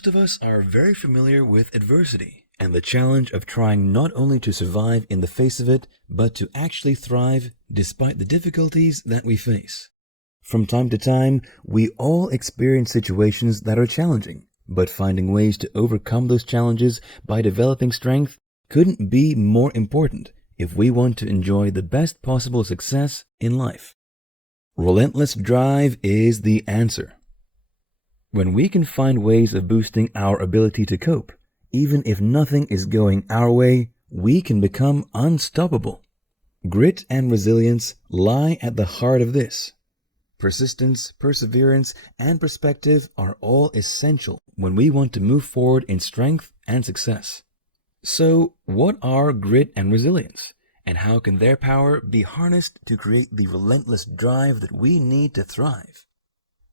Most of us are very familiar with adversity and the challenge of trying not only to survive in the face of it, but to actually thrive despite the difficulties that we face. From time to time, we all experience situations that are challenging, but finding ways to overcome those challenges by developing strength couldn't be more important if we want to enjoy the best possible success in life. Relentless drive is the answer. When we can find ways of boosting our ability to cope, even if nothing is going our way, we can become unstoppable. Grit and resilience lie at the heart of this. Persistence, perseverance, and perspective are all essential when we want to move forward in strength and success. So, what are grit and resilience? And how can their power be harnessed to create the relentless drive that we need to thrive?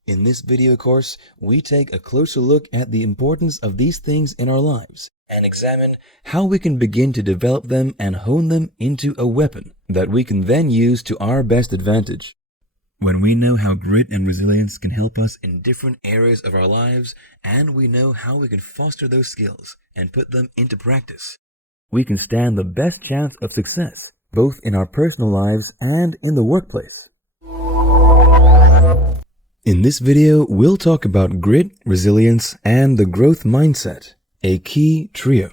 In this video course, we take a closer look at the importance of these things in our lives and examine how we can begin to develop them and hone them into a weapon that we can then use to our best advantage. When we know how grit and resilience can help us in different areas of our lives, and we know how we can foster those skills and put them into practice, we can stand the best chance of success, both in our personal lives and in the workplace. In this video, we'll talk about grit, resilience, and the growth mindset, a key trio.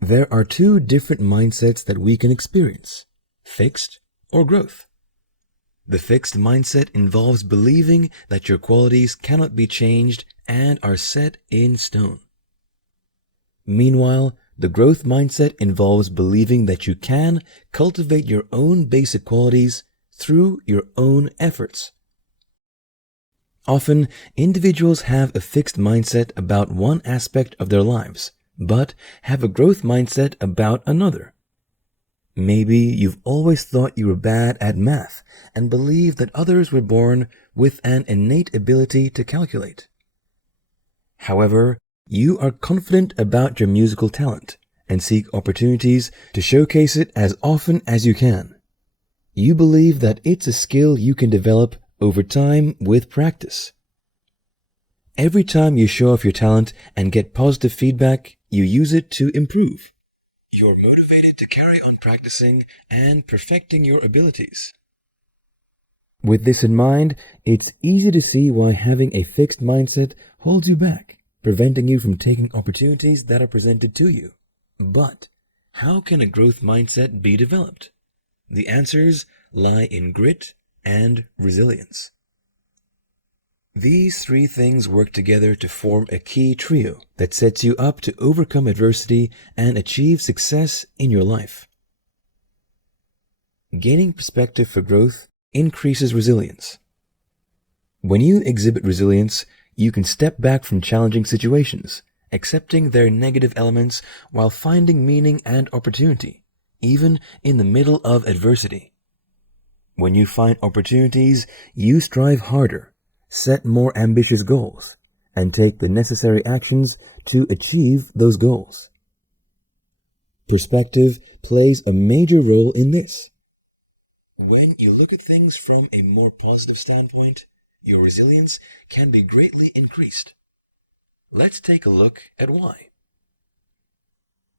There are two different mindsets that we can experience: fixed or growth. The fixed mindset involves believing that your qualities cannot be changed and are set in stone. Meanwhile, the growth mindset involves believing that you can cultivate your own basic qualities through your own efforts. Often, individuals have a fixed mindset about one aspect of their lives, but have a growth mindset about another. Maybe you've always thought you were bad at math and believed that others were born with an innate ability to calculate. However, you are confident about your musical talent and seek opportunities to showcase it as often as you can. You believe that it's a skill you can develop over time with practice. Every time you show off your talent and get positive feedback, you use it to improve. You're motivated to carry on practicing and perfecting your abilities. With this in mind, it's easy to see why having a fixed mindset holds you back, preventing you from taking opportunities that are presented to you. But how can a growth mindset be developed? The answers lie in grit and resilience. These three things work together to form a key trio that sets you up to overcome adversity and achieve success in your life. Gaining perspective for growth increases resilience. When you exhibit resilience, you can step back from challenging situations, accepting their negative elements while finding meaning and opportunity, even in the middle of adversity. When you find opportunities, you strive harder, set more ambitious goals, and take the necessary actions to achieve those goals. Perspective plays a major role in this. When you look at things from a more positive standpoint, your resilience can be greatly increased. Let's take a look at why.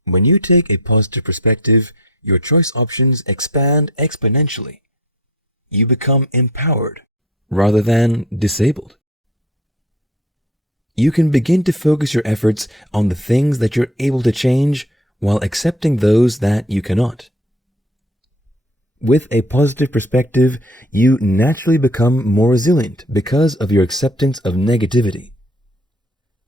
When you take a positive perspective, your choice options expand exponentially. You become empowered rather than disabled. You can begin to focus your efforts on the things that you're able to change while accepting those that you cannot. With a positive perspective, you naturally become more resilient because of your acceptance of negativity.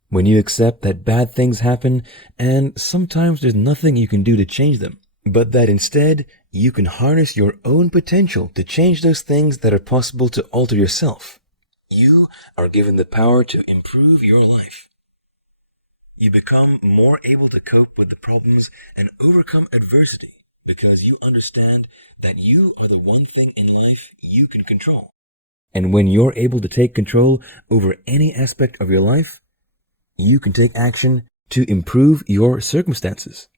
When you accept that bad things happen and sometimes there's nothing you can do to change them, but that instead you can harness your own potential to change those things that are possible to alter yourself, you are given the power to improve your life. You become more able to cope with the problems and overcome adversity because you understand that you are the one thing in life you can control. And when you're able to take control over any aspect of your life, you can take action to improve your circumstances.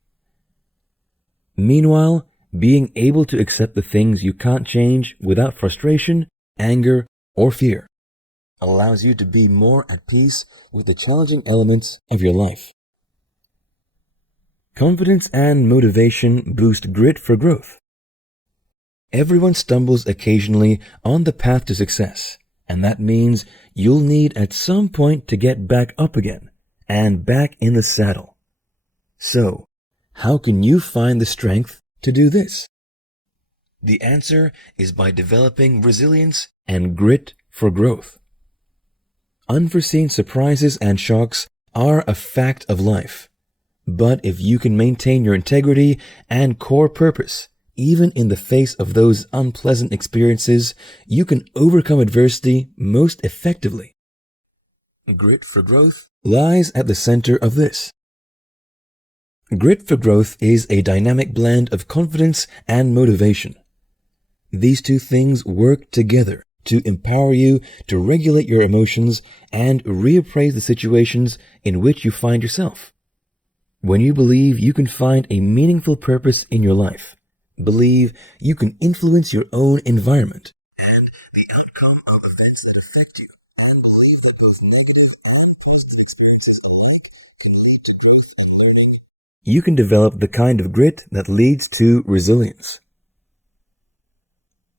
Meanwhile, being able to accept the things you can't change without frustration, anger, or fear allows you to be more at peace with the challenging elements of your life. Confidence and motivation boost grit for growth. Everyone stumbles occasionally on the path to success, and that means you'll need at some point to get back up again and back in the saddle. So, how can you find the strength to do this? The answer is by developing resilience and grit for growth. Unforeseen surprises and shocks are a fact of life. But if you can maintain your integrity and core purpose, even in the face of those unpleasant experiences, you can overcome adversity most effectively. Grit for growth lies at the center of this. Grit for growth is a dynamic blend of confidence and motivation. These two things work together to empower you to regulate your emotions and reappraise the situations in which you find yourself. When you believe you can find a meaningful purpose in your life, believe you can influence your own environment and the outcome of events that affect you, and believe that both negative and positive experiences alike can lead to growth and learning, you can develop the kind of grit that leads to resilience.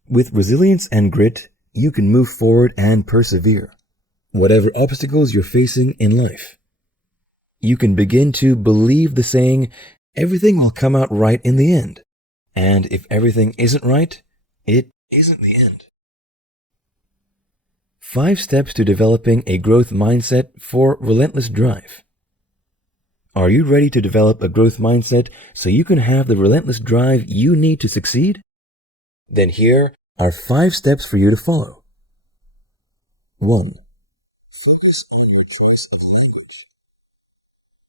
With resilience and grit, you can move forward and persevere, whatever obstacles you're facing in life. You can begin to believe the saying, everything will come out right in the end. And if everything isn't right, it isn't the end. 5 steps to developing a growth mindset for Relentless Drive. Are you ready to develop a growth mindset so you can have the relentless drive you need to succeed? Then here are 5 steps for you to follow. 1. Focus on your choice of language.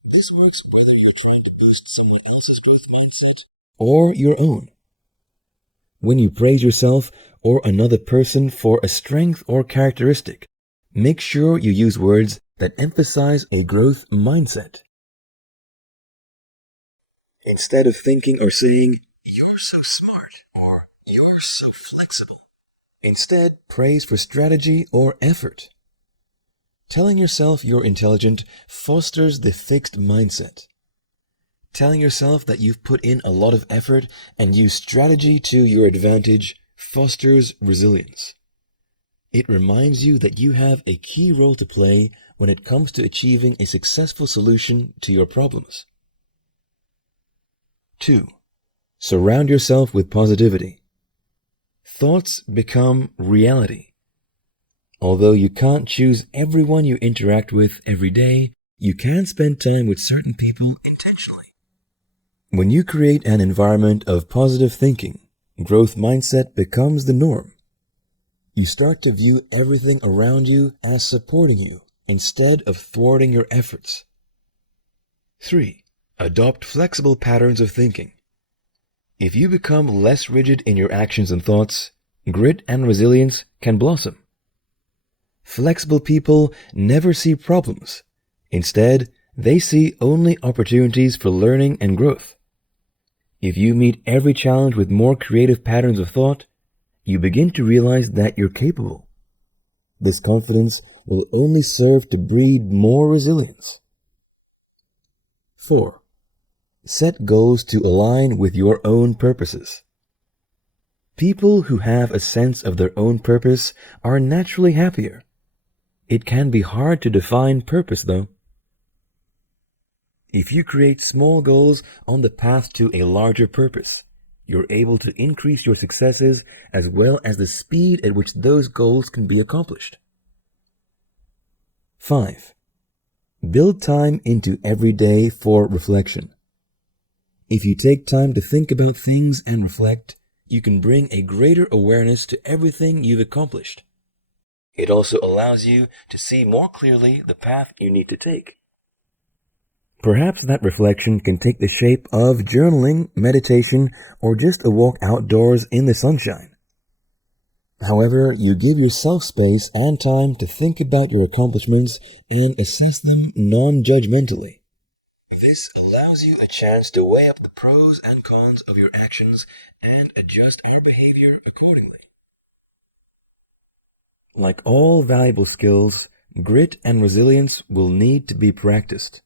This works whether you're trying to boost someone else's growth mindset or your own. When you praise yourself or another person for a strength or characteristic, make sure you use words that emphasize a growth mindset. Instead of thinking or saying, "You're so smart," or "You're so flexible," instead, praise for strategy or effort. Telling yourself you're intelligent fosters the fixed mindset. Telling yourself that you've put in a lot of effort and used strategy to your advantage fosters resilience. It reminds you that you have a key role to play when it comes to achieving a successful solution to your problems. 2. Surround yourself with positivity. Thoughts become reality. Although you can't choose everyone you interact with every day, you can spend time with certain people intentionally. When you create an environment of positive thinking, growth mindset becomes the norm. You start to view everything around you as supporting you instead of thwarting your efforts. 3. Adopt flexible patterns of thinking. If you become less rigid in your actions and thoughts, grit and resilience can blossom. Flexible people never see problems. Instead, they see only opportunities for learning and growth. If you meet every challenge with more creative patterns of thought, you begin to realize that you're capable. This confidence will only serve to breed more resilience. 4. Set goals to align with your own purposes. People who have a sense of their own purpose are naturally happier. It can be hard to define purpose, though. If you create small goals on the path to a larger purpose, you're able to increase your successes as well as the speed at which those goals can be accomplished. 5. Build time into every day for reflection. If you take time to think about things and reflect, you can bring a greater awareness to everything you've accomplished. It also allows you to see more clearly the path you need to take. Perhaps that reflection can take the shape of journaling, meditation, or just a walk outdoors in the sunshine. However, you give yourself space and time to think about your accomplishments and assess them non-judgmentally. This allows you a chance to weigh up the pros and cons of your actions and adjust our behavior accordingly. Like all valuable skills, grit and resilience will need to be practiced.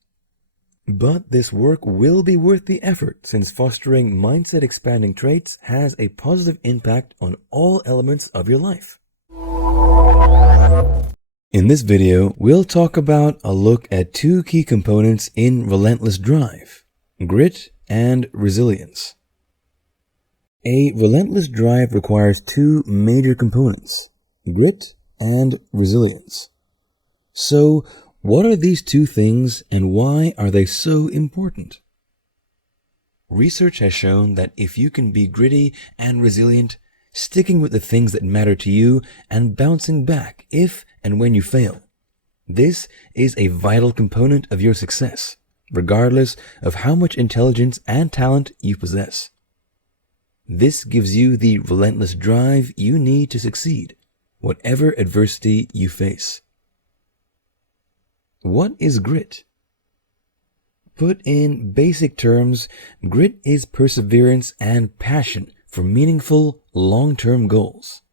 But this work will be worth the effort since fostering mindset-expanding traits has a positive impact on all elements of your life. In this video, we'll talk about a look at two key components in Relentless Drive: grit and resilience. A relentless drive requires two major components: grit and resilience. So, what are these two things and why are they so important? Research has shown that if you can be gritty and resilient, sticking with the things that matter to you and bouncing back if and when you fail, this is a vital component of your success, regardless of how much intelligence and talent you possess. This gives you the relentless drive you need to succeed, whatever adversity you face. What is grit? Put in basic terms, grit is perseverance and passion for meaningful, long-term goals.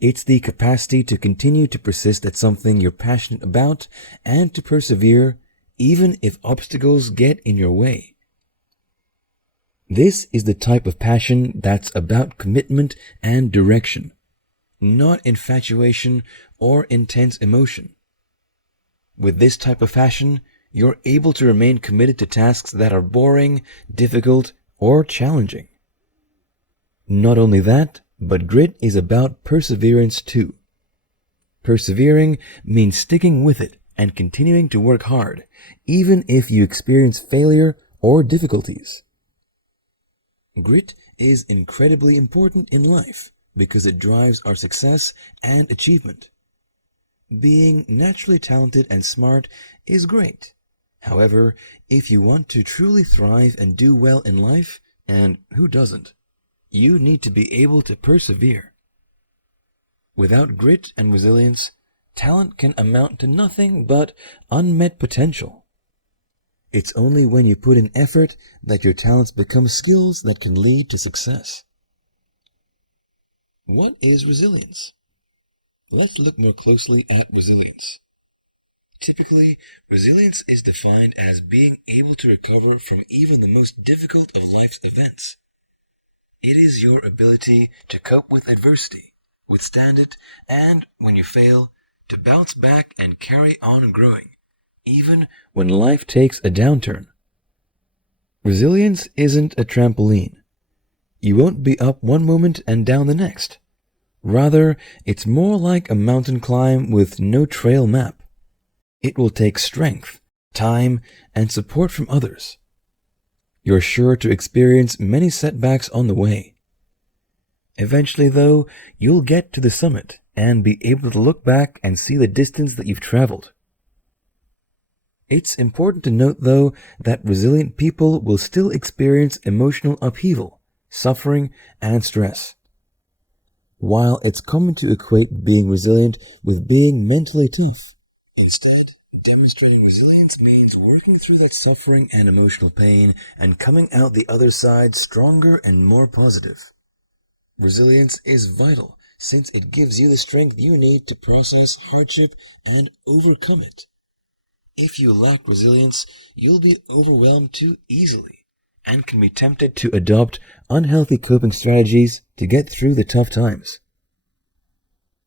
It's the capacity to continue to persist at something you're passionate about and to persevere even if obstacles get in your way. This is the type of passion that's about commitment and direction, not infatuation or intense emotion. With this type of passion, you're able to remain committed to tasks that are boring, difficult, or challenging. Not only that, but grit is about perseverance too. Persevering means sticking with it and continuing to work hard, even if you experience failure or difficulties. Grit is incredibly important in life because it drives our success and achievement. Being naturally talented and smart is great. However, if you want to truly thrive and do well in life, and who doesn't, you need to be able to persevere. Without grit and resilience, talent can amount to nothing but unmet potential. It's only when you put in effort that your talents become skills that can lead to success. What is resilience? Let's look more closely at resilience. Typically, resilience is defined as being able to recover from even the most difficult of life's events. It is your ability to cope with adversity, withstand it, and, when you fail, to bounce back and carry on growing, even when life takes a downturn. Resilience isn't a trampoline. You won't be up one moment and down the next. Rather, it's more like a mountain climb with no trail map. It will take strength, time, and support from others. You're sure to experience many setbacks on the way. Eventually, though, you'll get to the summit and be able to look back and see the distance that you've traveled. It's important to note, though, that resilient people will still experience emotional upheaval, suffering, and stress. While it's common to equate being resilient with being mentally tough, instead, demonstrating resilience means working through that suffering and emotional pain and coming out the other side stronger and more positive. Resilience is vital since it gives you the strength you need to process hardship and overcome it. If you lack resilience, you'll be overwhelmed too easily and can be tempted to adopt unhealthy coping strategies to get through the tough times.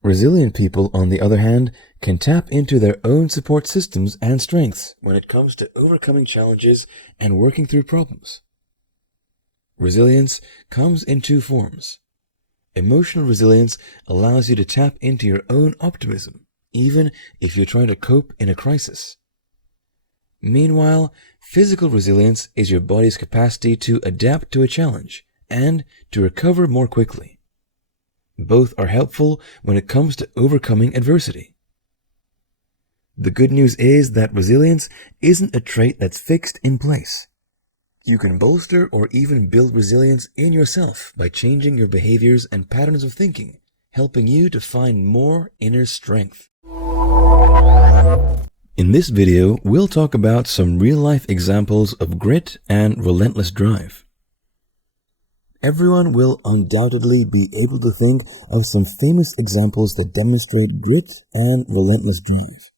Resilient people, on the other hand, can tap into their own support systems and strengths when it comes to overcoming challenges and working through problems. Resilience comes in two forms. Emotional resilience allows you to tap into your own optimism, even if you're trying to cope in a crisis. Meanwhile, physical resilience is your body's capacity to adapt to a challenge and to recover more quickly. Both are helpful when it comes to overcoming adversity. The good news is that resilience isn't a trait that's fixed in place. You can bolster or even build resilience in yourself by changing your behaviors and patterns of thinking, helping you to find more inner strength. In this video, we'll talk about some real-life examples of grit and relentless drive. Everyone will undoubtedly be able to think of some famous examples that demonstrate grit and relentless drive.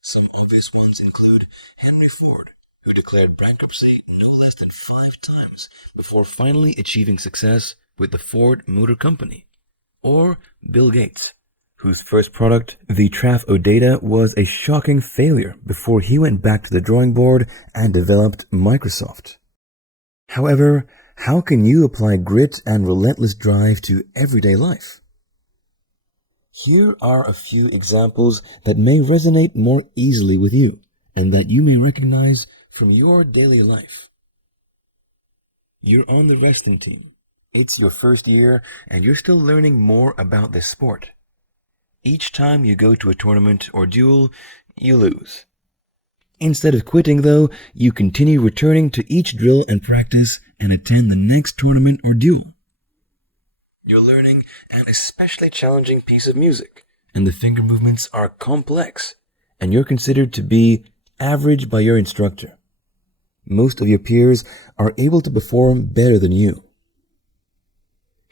Some obvious ones include Henry Ford, who declared bankruptcy no less than 5 times before finally achieving success with the Ford Motor Company, or Bill Gates, whose first product, the Traf-O-Data, was a shocking failure before he went back to the drawing board and developed Microsoft. However, how can you apply grit and relentless drive to everyday life? Here are a few examples that may resonate more easily with you and that you may recognize from your daily life. You're on the wrestling team. It's your first year and you're still learning more about this sport. Each time you go to a tournament or duel, you lose. Instead of quitting, though, you continue returning to each drill and practice and attend the next tournament or duel. You're learning an especially challenging piece of music, and the finger movements are complex, and you're considered to be average by your instructor. Most of your peers are able to perform better than you.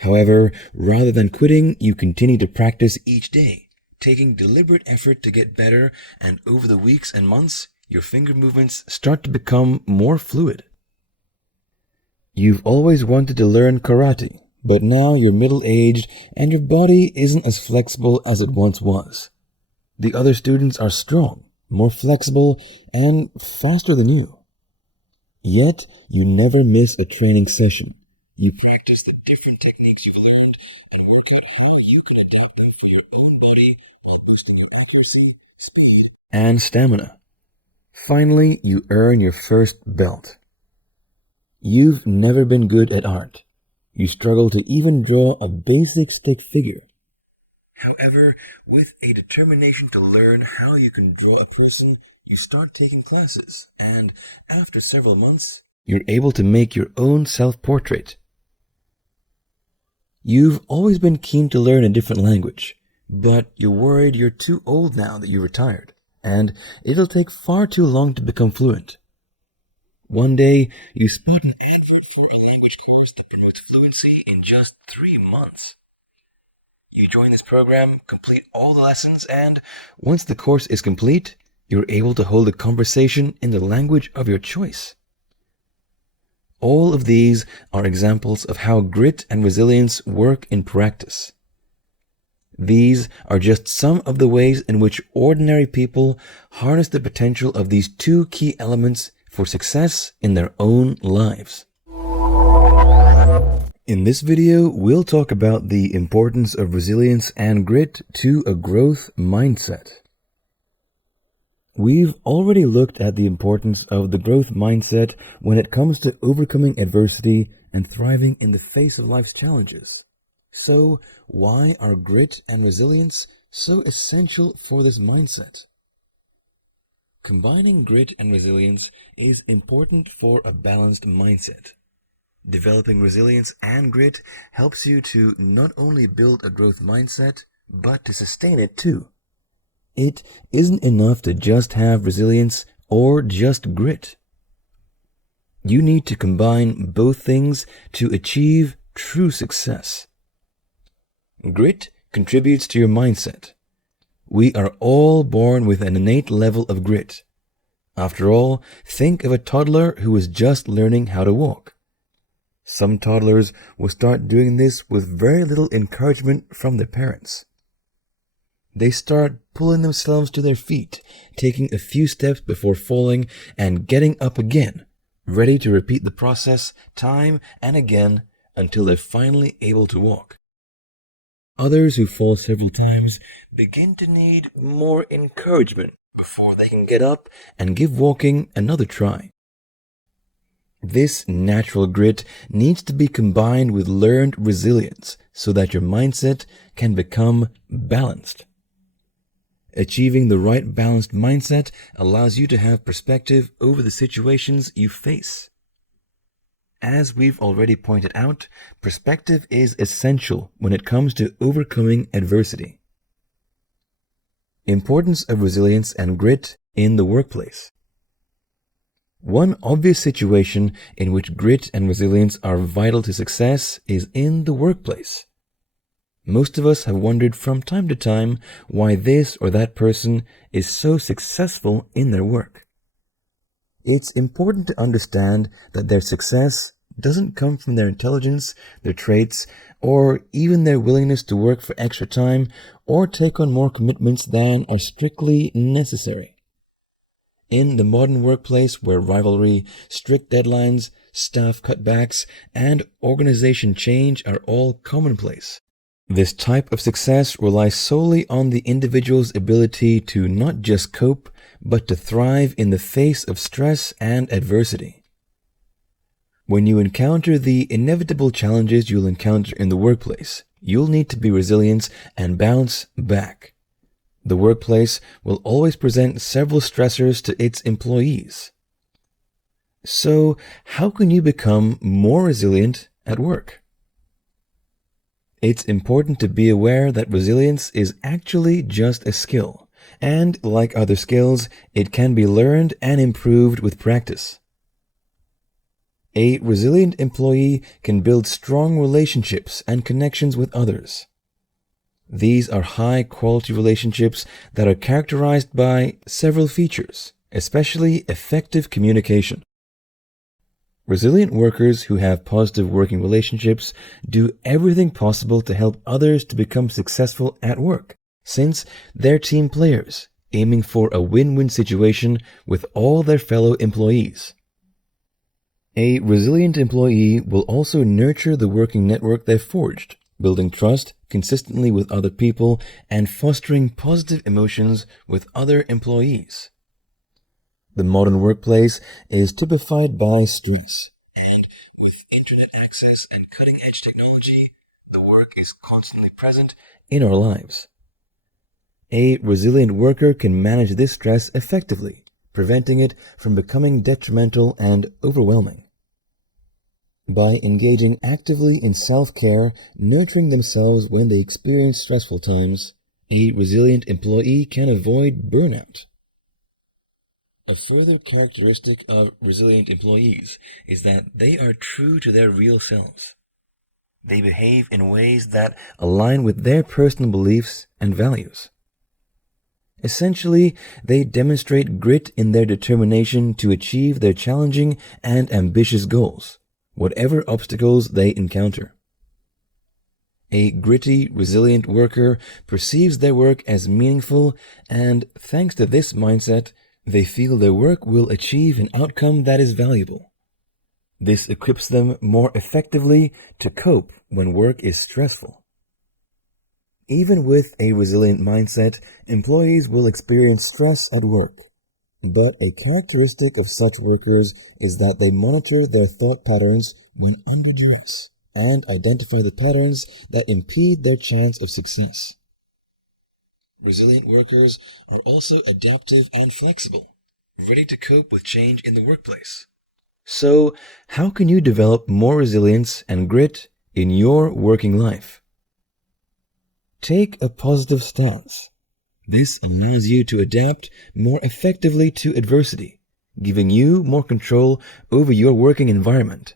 However, rather than quitting, you continue to practice each day, taking deliberate effort to get better, and over the weeks and months, your finger movements start to become more fluid. You've always wanted to learn karate, but now you're middle-aged and your body isn't as flexible as it once was. The other students are strong, more flexible, and faster than you. Yet, you never miss a training session. You practice the different techniques you've learned and work out how you can adapt them for your own body while boosting your accuracy, speed, and stamina. Finally, you earn your first belt. You've never been good at art. You struggle to even draw a basic stick figure. However, with a determination to learn how you can draw a person, you start taking classes, and after several months, you're able to make your own self-portrait. You've always been keen to learn a different language, but you're worried you're too old now that you're retired, and it'll take far too long to become fluent. One day, you spot an advert for a language course that promotes fluency in just 3 months. You join this program, complete all the lessons, and once the course is complete, you're able to hold a conversation in the language of your choice. All of these are examples of how grit and resilience work in practice. These are just some of the ways in which ordinary people harness the potential of these 2 key elements for success in their own lives. In this video, we'll talk about the importance of resilience and grit to a growth mindset. We've already looked at the importance of the growth mindset when it comes to overcoming adversity and thriving in the face of life's challenges. So, why are grit and resilience so essential for this mindset? Combining grit and resilience is important for a balanced mindset. Developing resilience and grit helps you to not only build a growth mindset, but to sustain it too. It isn't enough to just have resilience or just grit. You need to combine both things to achieve true success. Grit contributes to your mindset. We are all born with an innate level of grit. After all, think of a toddler who is just learning how to walk. Some toddlers will start doing this with very little encouragement from their parents. They start pulling themselves to their feet, taking a few steps before falling and getting up again, ready to repeat the process time and again until they're finally able to walk. Others who fall several times begin to need more encouragement before they can get up and give walking another try. This natural grit needs to be combined with learned resilience so that your mindset can become balanced. Achieving the right balanced mindset allows you to have perspective over the situations you face. As we've already pointed out, perspective is essential when it comes to overcoming adversity. Importance of resilience and grit in the workplace. One obvious situation in which grit and resilience are vital to success is in the workplace. Most of us have wondered from time to time why this or that person is so successful in their work. It's important to understand that their success doesn't come from their intelligence, their traits, or even their willingness to work for extra time or take on more commitments than are strictly necessary. In the modern workplace where rivalry, strict deadlines, staff cutbacks, and organization change are all commonplace, this type of success relies solely on the individual's ability to not just cope, but to thrive in the face of stress and adversity. When you encounter the inevitable challenges you'll encounter in the workplace, you'll need to be resilient and bounce back. The workplace will always present several stressors to its employees. So, how can you become more resilient at work? It's important to be aware that resilience is actually just a skill, and like other skills, it can be learned and improved with practice. A resilient employee can build strong relationships and connections with others. These are high-quality relationships that are characterized by several features, especially effective communication. Resilient workers who have positive working relationships do everything possible to help others to become successful at work, since they're team players, aiming for a win-win situation with all their fellow employees. A resilient employee will also nurture the working network they've forged, building trust consistently with other people and fostering positive emotions with other employees. The modern workplace is typified by stress, and with internet access and cutting-edge technology, the work is constantly present in our lives. A resilient worker can manage this stress effectively, preventing it from becoming detrimental and overwhelming. By engaging actively in self-care, nurturing themselves when they experience stressful times, a resilient employee can avoid burnout. A further characteristic of resilient employees is that they are true to their real selves. They behave in ways that align with their personal beliefs and values. Essentially, they demonstrate grit in their determination to achieve their challenging and ambitious goals, whatever obstacles they encounter. A gritty, resilient worker perceives their work as meaningful, and thanks to this mindset, they feel their work will achieve an outcome that is valuable. This equips them more effectively to cope when work is stressful. Even with a resilient mindset, employees will experience stress at work. But a characteristic of such workers is that they monitor their thought patterns when under duress and identify the patterns that impede their chance of success. Resilient workers are also adaptive and flexible, ready to cope with change in the workplace. So, how can you develop more resilience and grit in your working life? Take a positive stance. This allows you to adapt more effectively to adversity, giving you more control over your working environment.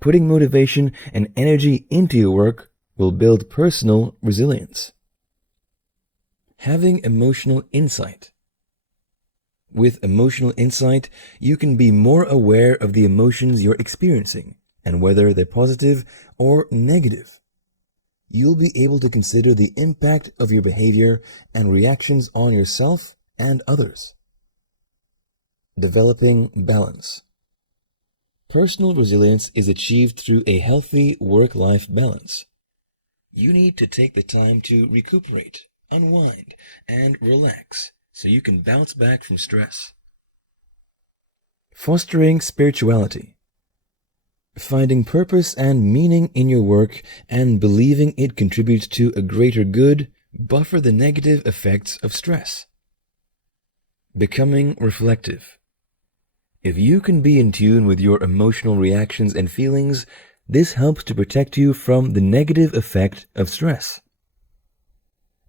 Putting motivation and energy into your work will build personal resilience. Having emotional insight. With emotional insight, you can be more aware of the emotions you're experiencing and whether they're positive or negative. You'll be able to consider the impact of your behavior and reactions on yourself and others. Developing balance. Personal resilience is achieved through a healthy work-life balance. You need to take the time to recuperate, unwind, and relax so you can bounce back from stress. Fostering spirituality. Finding purpose and meaning in your work and believing it contributes to a greater good buffer the negative effects of stress. Becoming reflective. If you can be in tune with your emotional reactions and feelings, this helps to protect you from the negative effect of stress.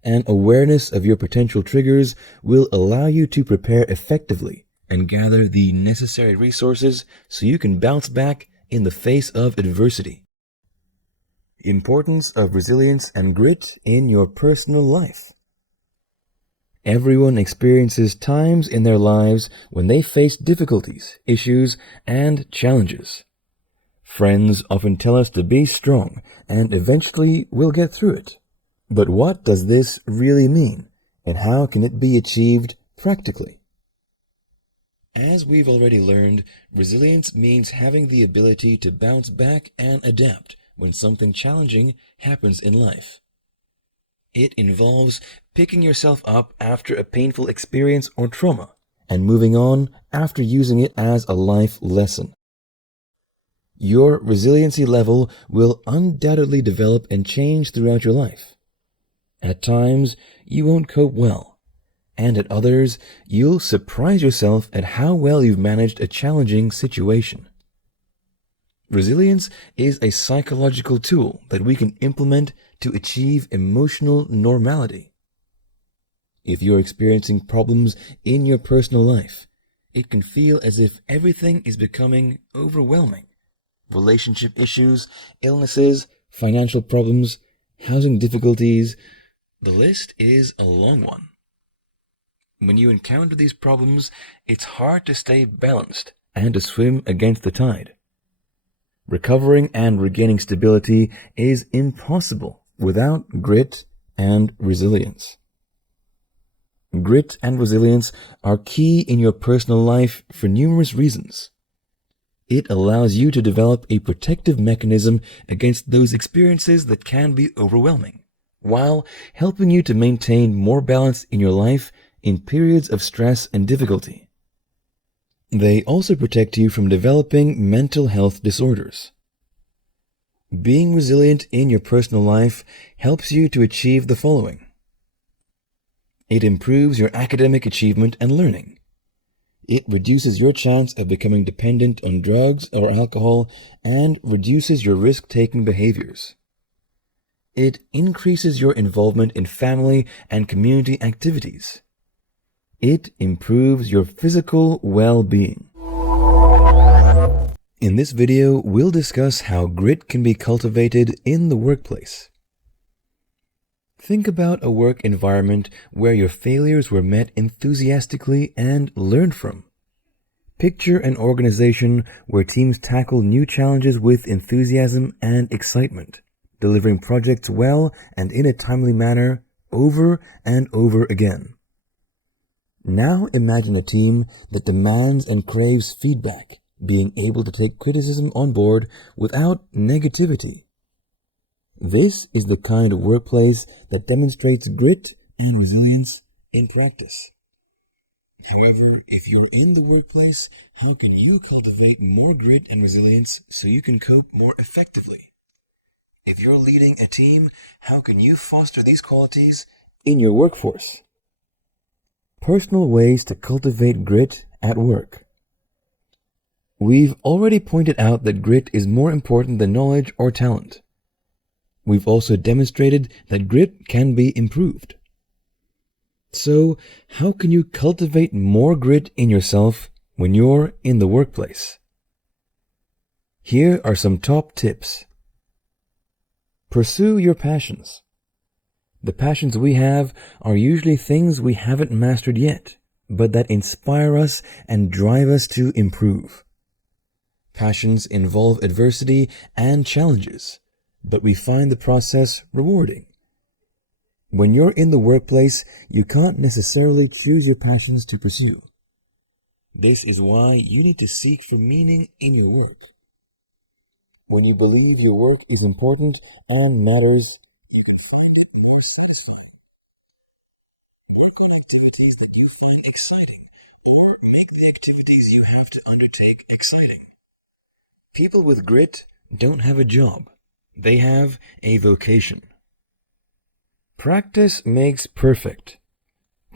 An awareness of your potential triggers will allow you to prepare effectively and gather the necessary resources so you can bounce back in the face of adversity. Importance of resilience and grit in your personal life. Everyone experiences times in their lives when they face difficulties, issues, and challenges. Friends often tell us to be strong, and eventually we'll get through it. But what does this really mean, and how can it be achieved practically? As we've already learned, resilience means having the ability to bounce back and adapt when something challenging happens in life. It involves picking yourself up after a painful experience or trauma and moving on after using it as a life lesson. Your resiliency level will undoubtedly develop and change throughout your life. At times, you won't cope well, and at others, you'll surprise yourself at how well you've managed a challenging situation. Resilience is a psychological tool that we can implement to achieve emotional normality. If you're experiencing problems in your personal life, it can feel as if everything is becoming overwhelming. Relationship issues, illnesses, financial problems, housing difficulties, the list is a long one. When you encounter these problems, it's hard to stay balanced and to swim against the tide. Recovering and regaining stability is impossible without grit and resilience. Grit and resilience are key in your personal life for numerous reasons. It allows you to develop a protective mechanism against those experiences that can be overwhelming, while helping you to maintain more balance in your life in periods of stress and difficulty. They also protect you from developing mental health disorders. Being resilient in your personal life helps you to achieve the following. It improves your academic achievement and learning. It reduces your chance of becoming dependent on drugs or alcohol and reduces your risk-taking behaviors. It increases your involvement in family and community activities. It improves your physical well-being. In this video, we'll discuss how grit can be cultivated in the workplace. Think about a work environment where your failures were met enthusiastically and learned from. Picture an organization where teams tackle new challenges with enthusiasm and excitement, delivering projects well and in a timely manner over and over again. Now imagine a team that demands and craves feedback, being able to take criticism on board without negativity. This is the kind of workplace that demonstrates grit and resilience in practice. However, if you're in the workplace, how can you cultivate more grit and resilience so you can cope more effectively? If you're leading a team, how can you foster these qualities in your workforce? Personal ways to cultivate grit at work. We've already pointed out that grit is more important than knowledge or talent. We've also demonstrated that grit can be improved. So, how can you cultivate more grit in yourself when you're in the workplace? Here are some top tips. Pursue your passions. The passions we have are usually things we haven't mastered yet, but that inspire us and drive us to improve. Passions involve adversity and challenges, but we find the process rewarding. When you're in the workplace, you can't necessarily choose your passions to pursue. This is why you need to seek for meaning in your work. When you believe your work is important and matters, you can find it more satisfying. Work on activities that you find exciting, or make the activities you have to undertake exciting. People with grit don't have a job. They have a vocation. Practice makes perfect.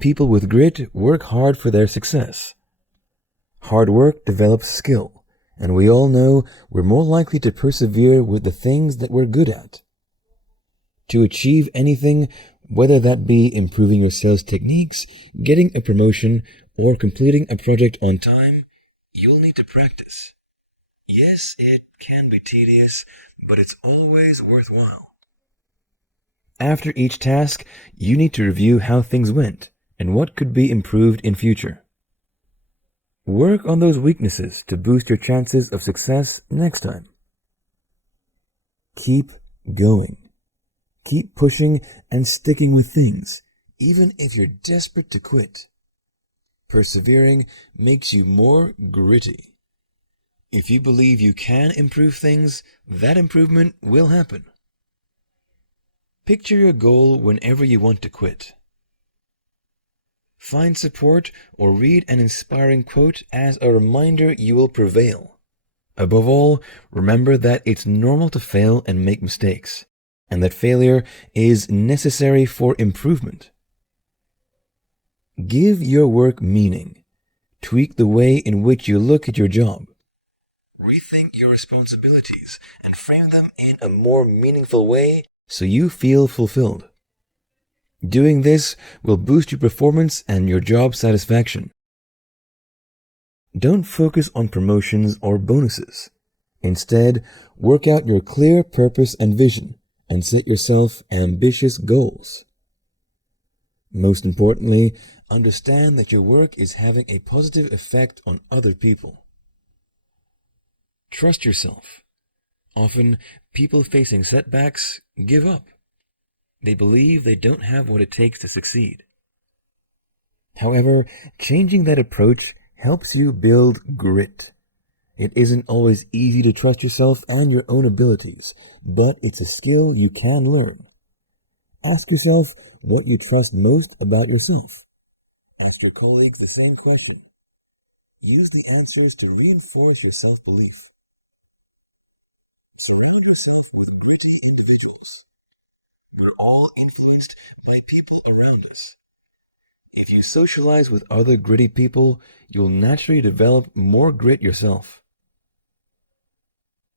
People with grit work hard for their success. Hard work develops skill, and we all know we're more likely to persevere with the things that we're good at. To achieve anything, Whether that be improving your sales techniques, getting a promotion, or completing a project on time, you'll need to practice. Yes, it can be tedious, but it's always worthwhile. After each task, you need to review how things went and what could be improved in future. Work on those weaknesses to boost your chances of success next time. Keep going. Keep pushing and sticking with things, even if you're desperate to quit. Persevering makes you more gritty. If you believe you can improve things, that improvement will happen. Picture your goal whenever you want to quit. Find support or read an inspiring quote as a reminder you will prevail. Above all, remember that it's normal to fail and make mistakes, and that failure is necessary for improvement. Give your work meaning. Tweak the way in which you look at your job. Rethink your responsibilities and frame them in a more meaningful way so you feel fulfilled. Doing this will boost your performance and your job satisfaction. Don't focus on promotions or bonuses. Instead, work out your clear purpose and vision and set yourself ambitious goals. Most importantly, understand that your work is having a positive effect on other people. Trust yourself. Often, people facing setbacks give up. They believe they don't have what it takes to succeed. However, changing that approach helps you build grit. It isn't always easy to trust yourself and your own abilities, but it's a skill you can learn. Ask yourself what you trust most about yourself. Ask your colleagues the same question. Use the answers to reinforce your self-belief. Surround yourself with gritty individuals. We're all influenced by people around us. If you socialize with other gritty people, you'll naturally develop more grit yourself.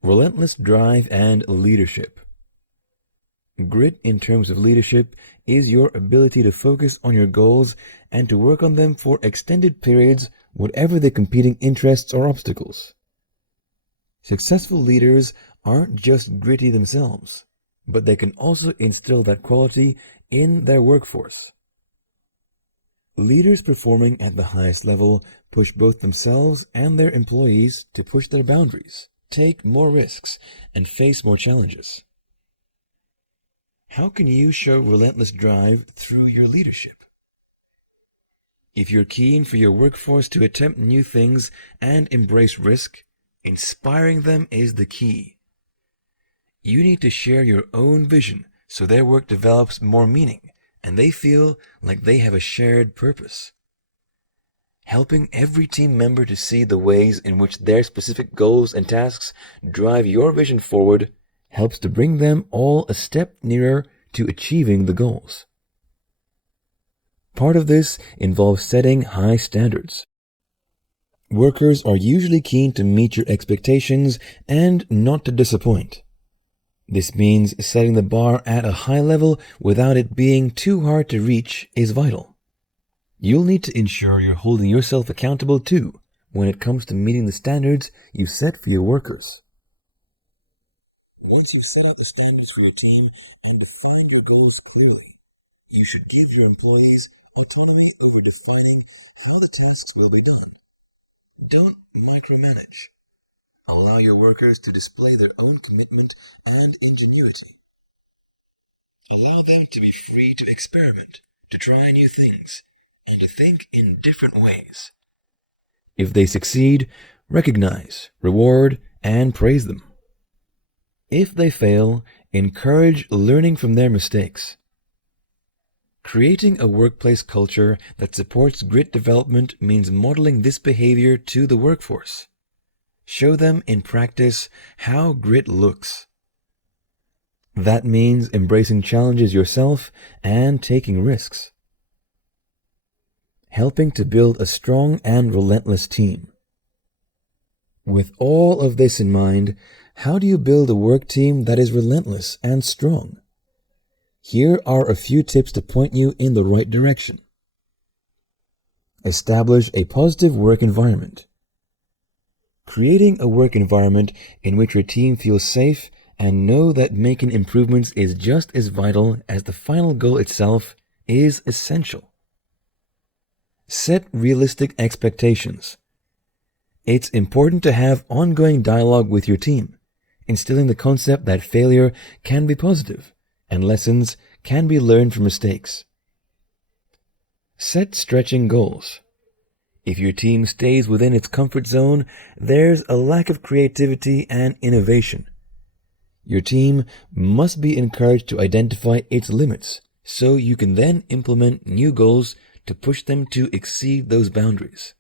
Relentless drive and leadership. Grit in terms of leadership is your ability to focus on your goals and to work on them for extended periods, whatever the competing interests or obstacles. Successful leaders aren't just gritty themselves, but they can also instill that quality in their workforce. Leaders performing at the highest level push both themselves and their employees to push their boundaries, take more risks, and face more challenges. How can you show relentless drive through your leadership? If you're keen for your workforce to attempt new things and embrace risk, inspiring them is the key. You need to share your own vision so their work develops more meaning and they feel like they have a shared purpose. Helping every team member to see the ways in which their specific goals and tasks drive your vision forward helps to bring them all a step nearer to achieving the goals. Part of this involves setting high standards. Workers are usually keen to meet your expectations and not to disappoint. This means setting the bar at a high level without it being too hard to reach is vital. You'll need to ensure you're holding yourself accountable too when it comes to meeting the standards you set for your workers. Once you've set out the standards for your team and defined your goals clearly, you should give your employees autonomy over defining how the tasks will be done. Don't micromanage. Allow your workers to display their own commitment and ingenuity. Allow them to be free to experiment, to try new things, and to think in different ways. If they succeed, recognize, reward, and praise them. If they fail, encourage learning from their mistakes. Creating a workplace culture that supports grit development means modeling this behavior to the workforce. Show them in practice how grit looks. That means embracing challenges yourself and taking risks. Helping to build a strong and relentless team. With all of this in mind, how do you build a work team that is relentless and strong? Here are a few tips to point you in the right direction. Establish a positive work environment. Creating a work environment in which your team feels safe and know that making improvements is just as vital as the final goal itself is essential. Set realistic expectations. It's important to have ongoing dialogue with your team, instilling the concept that failure can be positive and lessons can be learned from mistakes. Set stretching goals. If your team stays within its comfort zone, there's a lack of creativity and innovation. Your team must be encouraged to identify its limits so you can then implement new goals to push them to exceed those boundaries.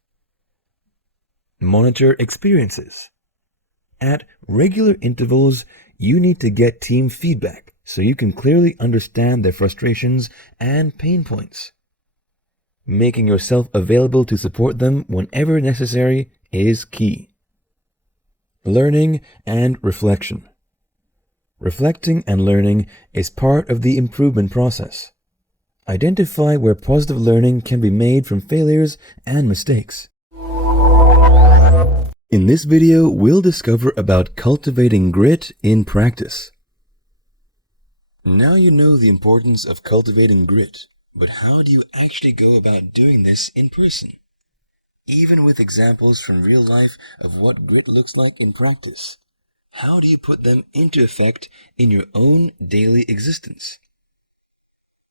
Monitor experiences. At regular intervals, you need to get team feedback so you can clearly understand their frustrations and pain points. Making yourself available to support them whenever necessary is key. Learning and reflection. Reflecting and learning is part of the improvement process. Identify where positive learning can be made from failures and mistakes. In this video, we'll discover about cultivating grit in practice. Now you know the importance of cultivating grit. But how do you actually go about doing this in person? Even with examples from real life of what grit looks like in practice, how do you put them into effect in your own daily existence?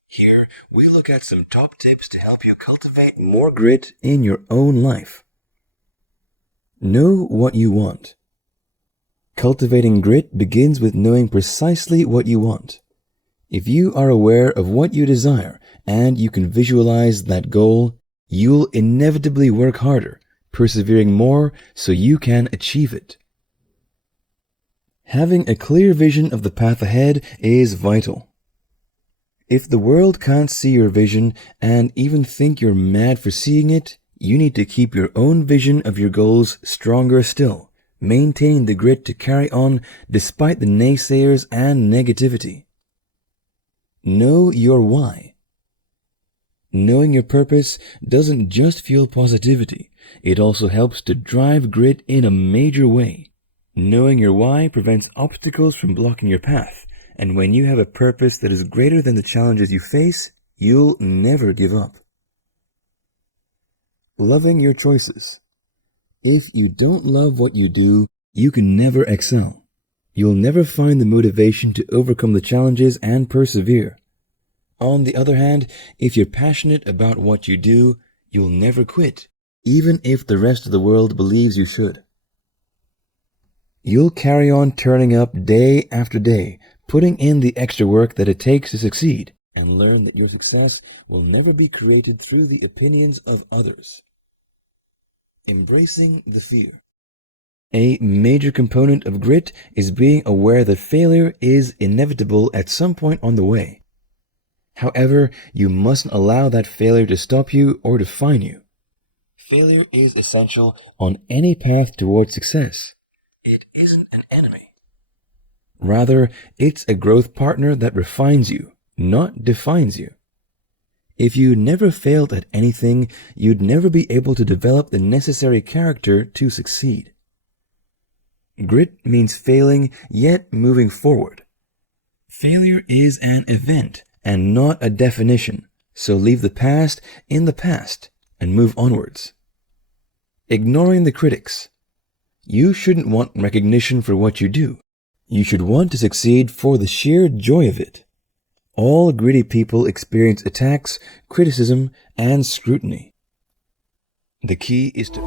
Here, we look at some top tips to help you cultivate more grit in your own life. Know what you want. Cultivating grit begins with knowing precisely what you want. If you are aware of what you desire and you can visualize that goal, you'll inevitably work harder, persevering more so you can achieve it. Having a clear vision of the path ahead is vital. If the world can't see your vision and even think you're mad for seeing it, you need to keep your own vision of your goals stronger still, maintaining the grit to carry on despite the naysayers and negativity. Know your why. Knowing your purpose doesn't just fuel positivity, it also helps to drive grit in a major way. Knowing your why prevents obstacles from blocking your path, and when you have a purpose that is greater than the challenges you face, you'll never give up. Loving your choices. If you don't love what you do, you can never excel. You'll never find the motivation to overcome the challenges and persevere. On the other hand, if you're passionate about what you do, you'll never quit, even if the rest of the world believes you should. You'll carry on turning up day after day, putting in the extra work that it takes to succeed, and learn that your success will never be created through the opinions of others. Embracing the fear. A major component of grit is being aware that failure is inevitable at some point on the way. However, you mustn't allow that failure to stop you or define you. Failure is essential on any path towards success. It isn't an enemy. Rather, it's a growth partner that refines you, not defines you. If you never failed at anything, you'd never be able to develop the necessary character to succeed. Grit means failing, yet moving forward. Failure is an event and not a definition, so leave the past in the past and move onwards. Ignoring the critics. You shouldn't want recognition for what you do. You should want to succeed for the sheer joy of it. All gritty people experience attacks, criticism, and scrutiny. The key is to...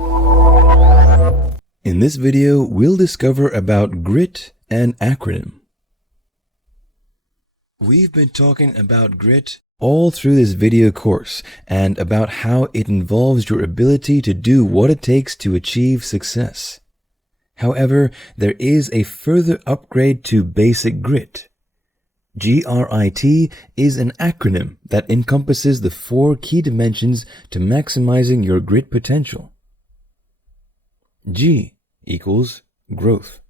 In this video, we'll discover about grit, an acronym. We've been talking about grit all through this video course and about how it involves your ability to do what it takes to achieve success. However, there is a further upgrade to basic grit. GRIT is an acronym that encompasses the 4 key dimensions to maximizing your grit potential. G equals growth.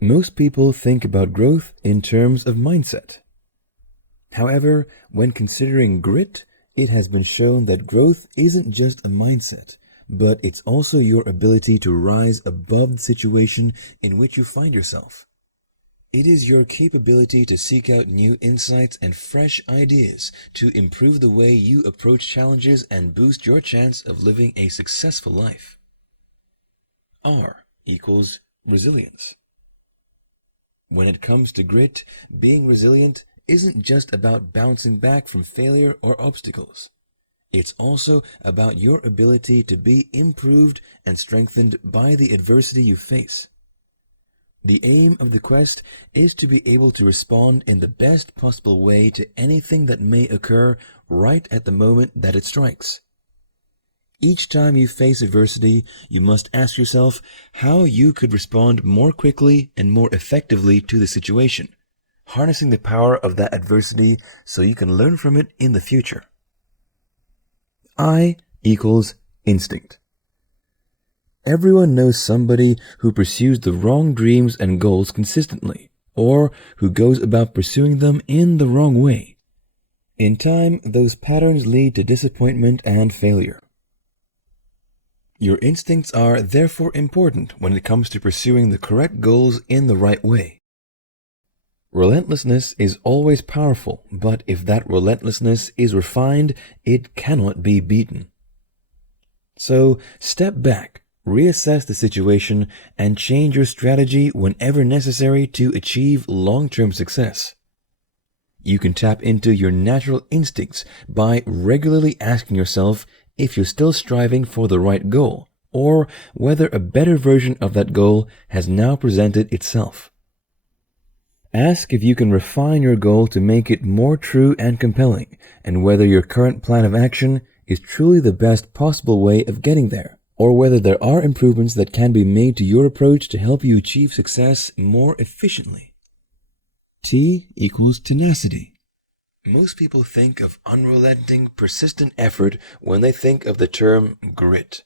Most people think about growth in terms of mindset. However, when considering grit, it has been shown that growth isn't just a mindset, but it's also your ability to rise above the situation in which you find yourself. It is your capability to seek out new insights and fresh ideas to improve the way you approach challenges and boost your chance of living a successful life. R equals resilience. When it comes to grit, being resilient isn't just about bouncing back from failure or obstacles. It's also about your ability to be improved and strengthened by the adversity you face. The aim of the quest is to be able to respond in the best possible way to anything that may occur right at the moment that it strikes. Each time you face adversity, you must ask yourself how you could respond more quickly and more effectively to the situation, harnessing the power of that adversity so you can learn from it in the future. I equals instinct. Everyone knows somebody who pursues the wrong dreams and goals consistently, or who goes about pursuing them in the wrong way. In time, those patterns lead to disappointment and failure. Your instincts are therefore important when it comes to pursuing the correct goals in the right way. Relentlessness is always powerful, but if that relentlessness is refined, it cannot be beaten. So, step back, reassess the situation, and change your strategy whenever necessary to achieve long-term success. You can tap into your natural instincts by regularly asking yourself if you're still striving for the right goal, or whether a better version of that goal has now presented itself. Ask if you can refine your goal to make it more true and compelling, and whether your current plan of action is truly the best possible way of getting there, or whether there are improvements that can be made to your approach to help you achieve success more efficiently. T equals tenacity. Most people think of unrelenting, persistent effort when they think of the term grit.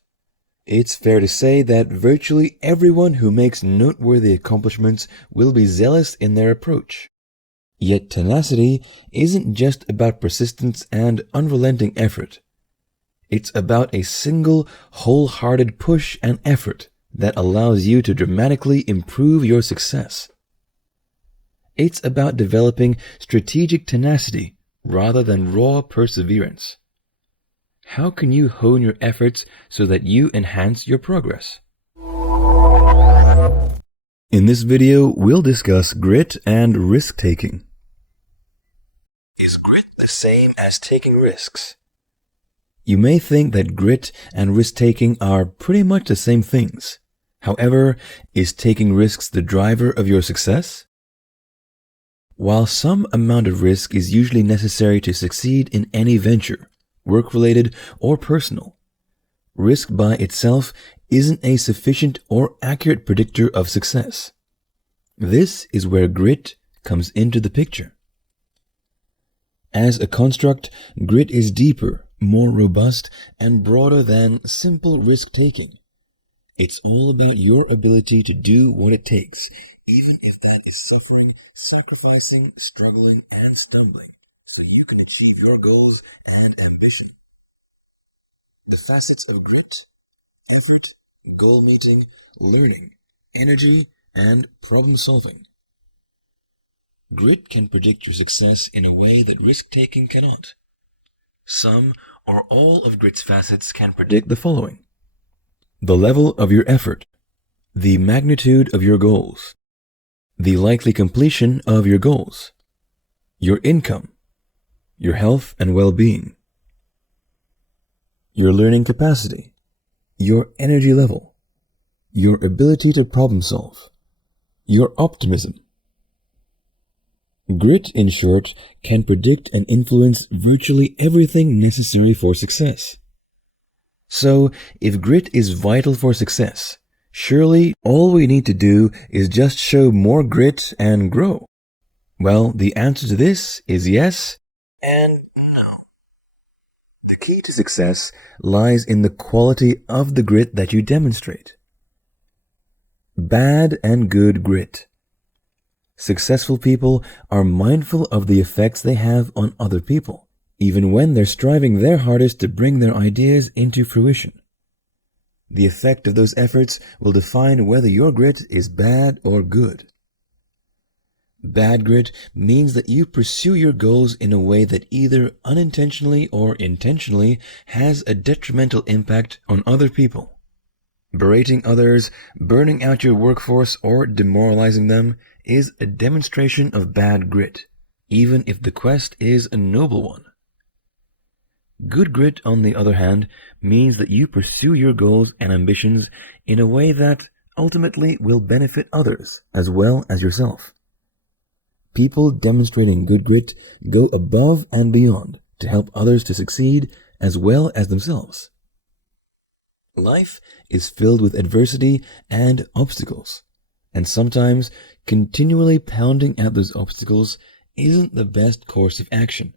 It's fair to say that virtually everyone who makes noteworthy accomplishments will be zealous in their approach. Yet tenacity isn't just about persistence and unrelenting effort. It's about a single, wholehearted push and effort that allows you to dramatically improve your success. It's about developing strategic tenacity rather than raw perseverance. How can you hone your efforts so that you enhance your progress? In this video, we'll discuss grit and risk-taking. Is grit the same as taking risks? You may think that grit and risk-taking are pretty much the same things. However, is taking risks the driver of your success? While some amount of risk is usually necessary to succeed in any venture, work-related or personal, risk by itself isn't a sufficient or accurate predictor of success. This is where grit comes into the picture. As a construct, grit is deeper, more robust, and broader than simple risk-taking. It's all about your ability to do what it takes, even if that is suffering, sacrificing, struggling, and stumbling, so you can achieve your goals and ambition. The facets of grit: effort, goal meeting, learning, energy, and problem solving. Grit can predict your success in a way that risk-taking cannot. Some or all of grit's facets can predict the following: the level of your effort, the magnitude of your goals, the likely completion of your goals, your income, your health and well-being, your learning capacity, your energy level, your ability to problem solve, your optimism. Grit, in short, can predict and influence virtually everything necessary for success. So, if grit is vital for success, surely all we need to do is just show more grit and grow. Well, the answer to this is yes and no. The key to success lies in the quality of the grit that you demonstrate. Bad and good grit. Successful people are mindful of the effects they have on other people, even when they're striving their hardest to bring their ideas into fruition. The effect of those efforts will define whether your grit is bad or good. Bad grit means that you pursue your goals in a way that either unintentionally or intentionally has a detrimental impact on other people. Berating others, burning out your workforce, or demoralizing them is a demonstration of bad grit, even if the quest is a noble one. Good grit, on the other hand, means that you pursue your goals and ambitions in a way that ultimately will benefit others as well as yourself. People demonstrating good grit go above and beyond to help others to succeed as well as themselves. Life is filled with adversity and obstacles, and sometimes continually pounding at those obstacles isn't the best course of action.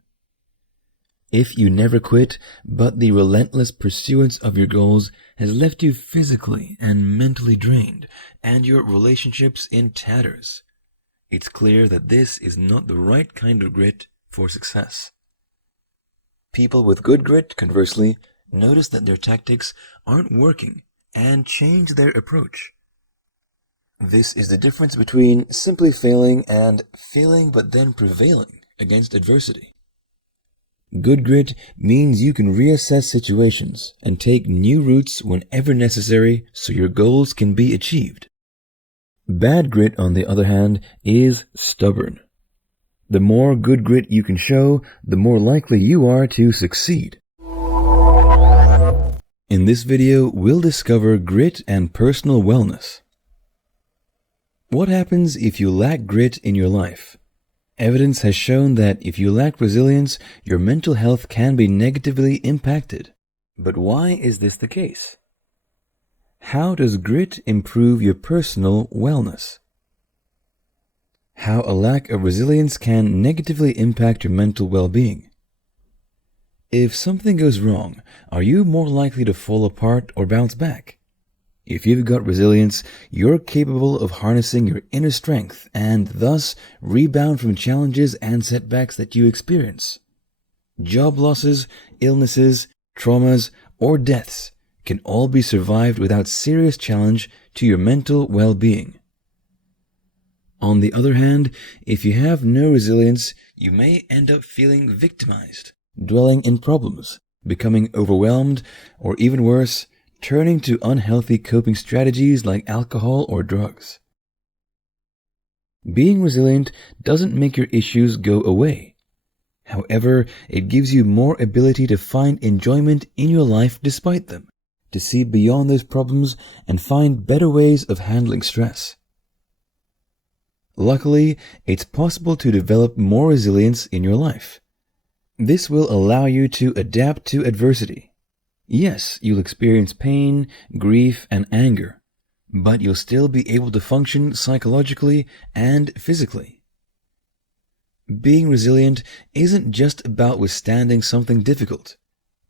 If you never quit, but the relentless pursuance of your goals has left you physically and mentally drained, and your relationships in tatters, it's clear that this is not the right kind of grit for success. People with good grit, conversely, notice that their tactics aren't working and change their approach. This is the difference between simply failing and failing but then prevailing against adversity. Good grit means you can reassess situations and take new routes whenever necessary so your goals can be achieved. Bad grit, on the other hand, is stubborn. The more good grit you can show, the more likely you are to succeed. In this video, we'll discover grit and personal wellness. What happens if you lack grit in your life? Evidence has shown that if you lack resilience, your mental health can be negatively impacted. But why is this the case? How does grit improve your personal wellness? How a lack of resilience can negatively impact your mental well-being. If something goes wrong, are you more likely to fall apart or bounce back? If you've got resilience, you're capable of harnessing your inner strength and thus rebound from challenges and setbacks that you experience. Job losses, illnesses, traumas, or deaths can all be survived without serious challenge to your mental well-being. On the other hand, if you have no resilience, you may end up feeling victimized, dwelling in problems, becoming overwhelmed, or even worse, turning to unhealthy coping strategies like alcohol or drugs. Being resilient doesn't make your issues go away. However, it gives you more ability to find enjoyment in your life despite them, to see beyond those problems and find better ways of handling stress. Luckily, it's possible to develop more resilience in your life. This will allow you to adapt to adversity. Yes, you'll experience pain, grief, and anger, but you'll still be able to function psychologically and physically. Being resilient isn't just about withstanding something difficult.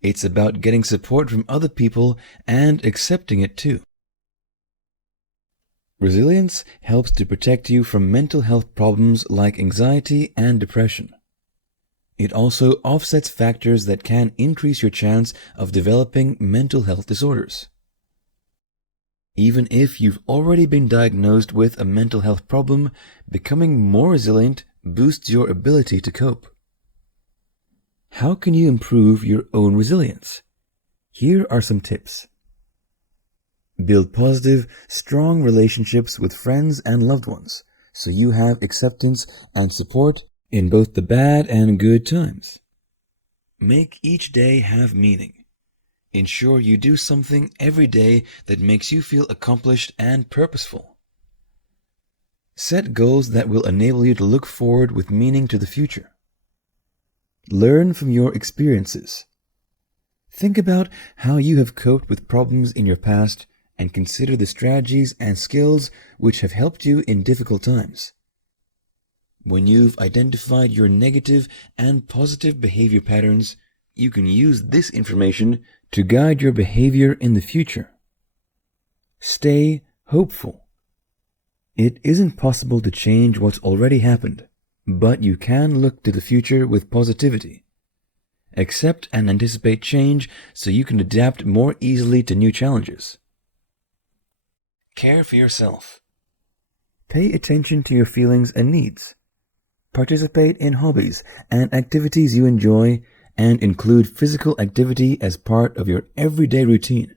It's about getting support from other people and accepting it too. Resilience helps to protect you from mental health problems like anxiety and depression. It also offsets factors that can increase your chance of developing mental health disorders. Even if you've already been diagnosed with a mental health problem, becoming more resilient boosts your ability to cope. How can you improve your own resilience? Here are some tips. Build positive, strong relationships with friends and loved ones, so you have acceptance and support in both the bad and good times. Make each day have meaning. Ensure you do something every day that makes you feel accomplished and purposeful. Set goals that will enable you to look forward with meaning to the future. Learn from your experiences. Think about how you have coped with problems in your past and consider the strategies and skills which have helped you in difficult times. When you've identified your negative and positive behavior patterns, you can use this information to guide your behavior in the future. Stay hopeful. It isn't possible to change what's already happened, but you can look to the future with positivity. Accept and anticipate change so you can adapt more easily to new challenges. Care for yourself. Pay attention to your feelings and needs. Participate in hobbies and activities you enjoy, and include physical activity as part of your everyday routine.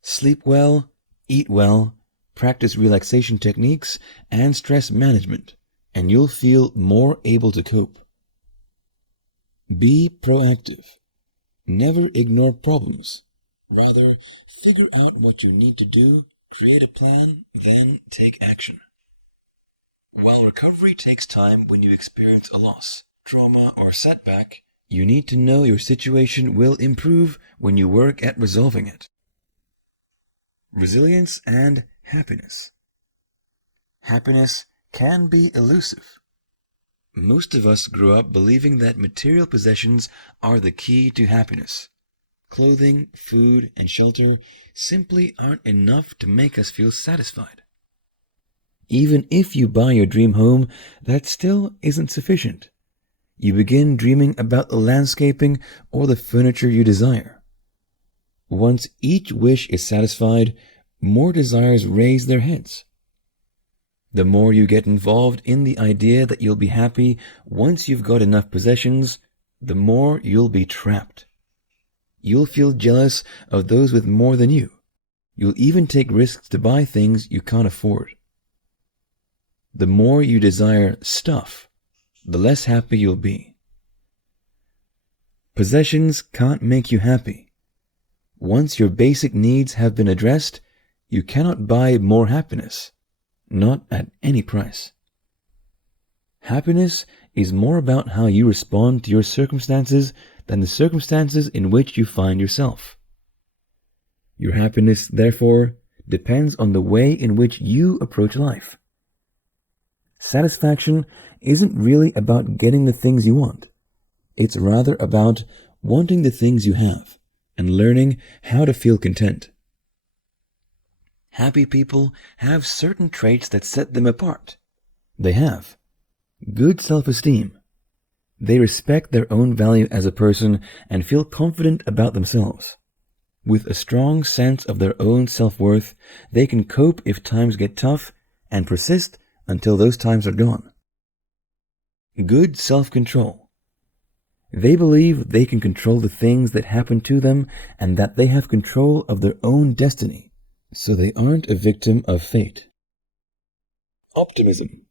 Sleep well, eat well, practice relaxation techniques and stress management, and you'll feel more able to cope. Be proactive. Never ignore problems. Rather, figure out what you need to do, create a plan, then take action. While recovery takes time when you experience a loss, trauma, or setback, you need to know your situation will improve when you work at resolving it. Resilience and happiness. Happiness can be elusive. Most of us grew up believing that material possessions are the key to happiness. Clothing, food, and shelter simply aren't enough to make us feel satisfied. Even if you buy your dream home, that still isn't sufficient. You begin dreaming about the landscaping or the furniture you desire. Once each wish is satisfied, more desires raise their heads. The more you get involved in the idea that you'll be happy once you've got enough possessions, the more you'll be trapped. You'll feel jealous of those with more than you. You'll even take risks to buy things you can't afford. The more you desire stuff, the less happy you'll be. Possessions can't make you happy. Once your basic needs have been addressed, you cannot buy more happiness, not at any price. Happiness is more about how you respond to your circumstances than the circumstances in which you find yourself. Your happiness, therefore, depends on the way in which you approach life. Satisfaction isn't really about getting the things you want. It's rather about wanting the things you have and learning how to feel content. Happy people have certain traits that set them apart. They have good self-esteem. They respect their own value as a person and feel confident about themselves. With a strong sense of their own self-worth, they can cope if times get tough and persist until those times are gone. Good self-control. They believe they can control the things that happen to them and that they have control of their own destiny, so they aren't a victim of fate. Optimism.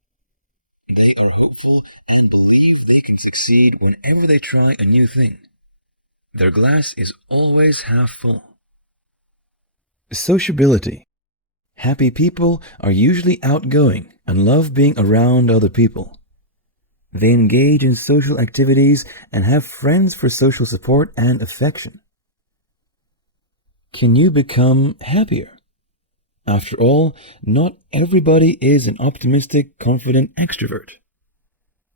They are hopeful and believe they can succeed whenever they try a new thing. Their glass is always half full. Sociability. Happy people are usually outgoing and love being around other people. They engage in social activities and have friends for social support and affection. Can you become happier? After all, not everybody is an optimistic, confident extrovert.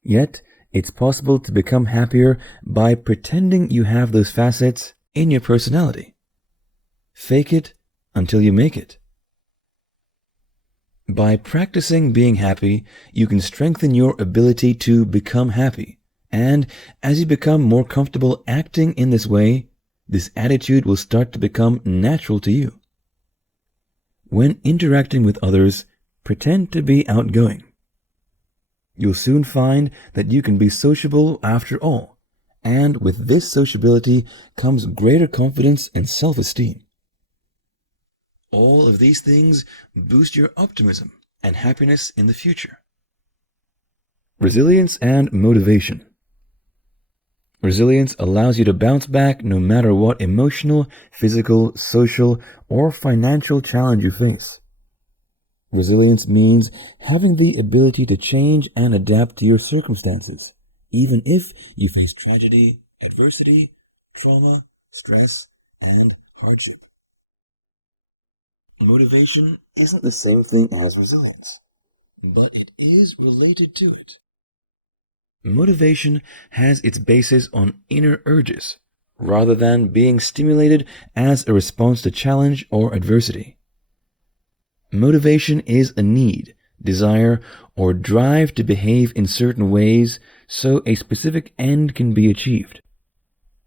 Yet, it's possible to become happier by pretending you have those facets in your personality. Fake it until you make it. By practicing being happy, you can strengthen your ability to become happy. And as you become more comfortable acting in this way, this attitude will start to become natural to you. When interacting with others, pretend to be outgoing. You'll soon find that you can be sociable after all, and with this sociability comes greater confidence and self-esteem. All of these things boost your optimism and happiness in the future. Resilience and motivation. Resilience allows you to bounce back no matter what emotional, physical, social, or financial challenge you face. Resilience means having the ability to change and adapt to your circumstances, even if you face tragedy, adversity, trauma, stress, and hardship. Motivation isn't the same thing as resilience, but it is related to it. Motivation has its basis on inner urges, rather than being stimulated as a response to challenge or adversity. Motivation is a need, desire, or drive to behave in certain ways so a specific end can be achieved.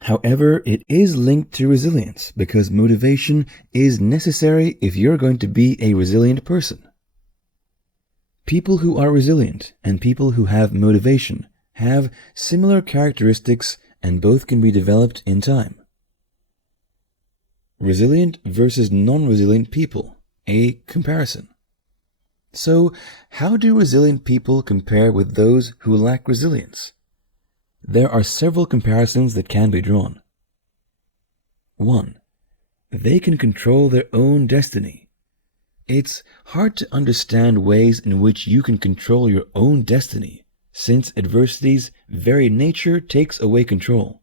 However, it is linked to resilience because motivation is necessary if you're going to be a resilient person. People who are resilient and people who have motivation have similar characteristics and both can be developed in time. Resilient versus non-resilient people, a comparison. So, how do resilient people compare with those who lack resilience? There are several comparisons that can be drawn. 1. They can control their own destiny. It's hard to understand ways in which you can control your own destiny, since adversity's very nature takes away control.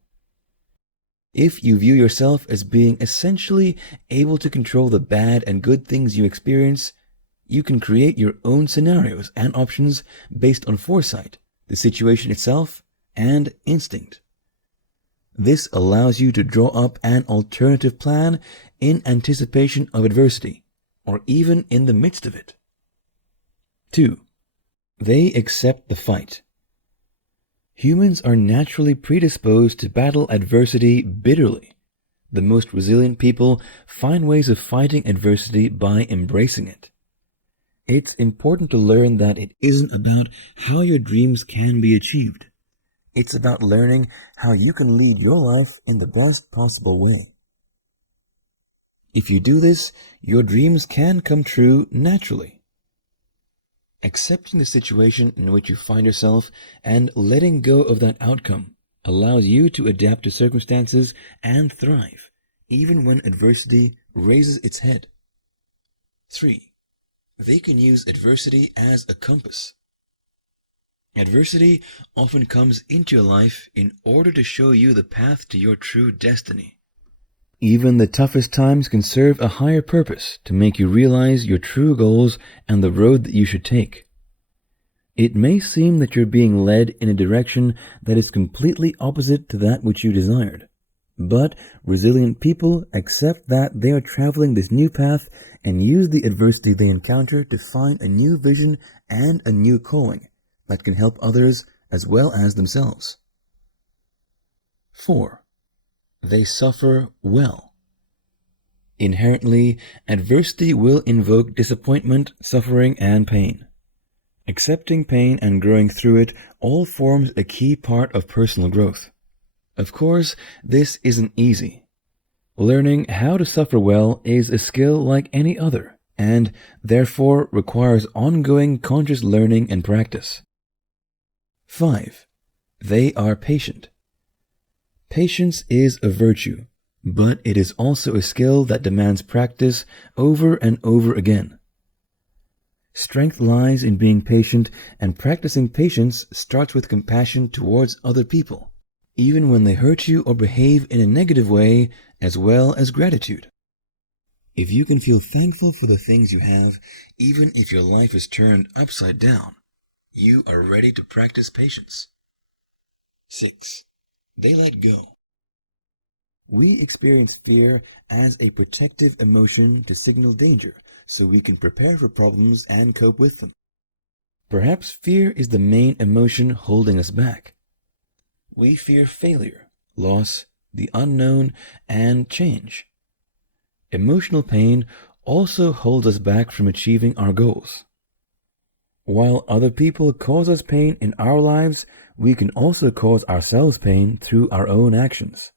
If you view yourself as being essentially able to control the bad and good things you experience, you can create your own scenarios and options based on foresight, the situation itself, and instinct. This allows you to draw up an alternative plan in anticipation of adversity, or even in the midst of it. 2. They accept the fight. Humans are naturally predisposed to battle adversity bitterly. The most resilient people find ways of fighting adversity by embracing it. It's important to learn that it isn't about how your dreams can be achieved. It's about learning how you can lead your life in the best possible way. If you do this, your dreams can come true naturally. Accepting the situation in which you find yourself and letting go of that outcome allows you to adapt to circumstances and thrive, even when adversity raises its head. 3. They can use adversity as a compass. Adversity often comes into your life in order to show you the path to your true destiny. Even the toughest times can serve a higher purpose to make you realize your true goals and the road that you should take. It may seem that you're being led in a direction that is completely opposite to that which you desired, but resilient people accept that they are traveling this new path and use the adversity they encounter to find a new vision and a new calling that can help others as well as themselves. 4. They suffer well. Inherently, adversity will invoke disappointment, suffering, and pain. Accepting pain and growing through it all forms a key part of personal growth. Of course, this isn't easy. Learning how to suffer well is a skill like any other, and therefore requires ongoing conscious learning and practice. 5. They are patient. Patience is a virtue, but it is also a skill that demands practice over and over again. Strength lies in being patient, and practicing patience starts with compassion towards other people, even when they hurt you or behave in a negative way, as well as gratitude. If you can feel thankful for the things you have, even if your life is turned upside down, you are ready to practice patience. 6. They let go. We experience fear as a protective emotion to signal danger, so we can prepare for problems and cope with them. Perhaps fear is the main emotion holding us back. We fear failure, loss, the unknown, and change. Emotional pain also holds us back from achieving our goals. While other people cause us pain in our lives, we can also cause ourselves pain through our own actions.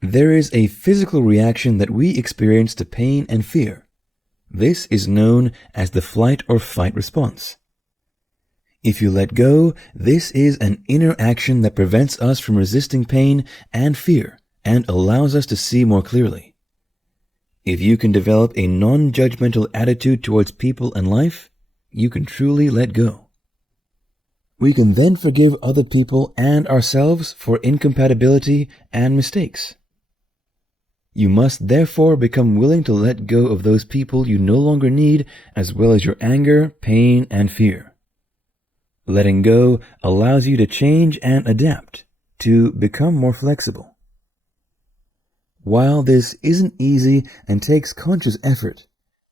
There is a physical reaction that we experience to pain and fear. This is known as the flight or fight response. If you let go, this is an inner action that prevents us from resisting pain and fear and allows us to see more clearly. If you can develop a non-judgmental attitude towards people and life, you can truly let go. We can then forgive other people and ourselves for incompatibility and mistakes. You must therefore become willing to let go of those people you no longer need, as well as your anger, pain, and fear. Letting go allows you to change and adapt, to become more flexible. While this isn't easy and takes conscious effort,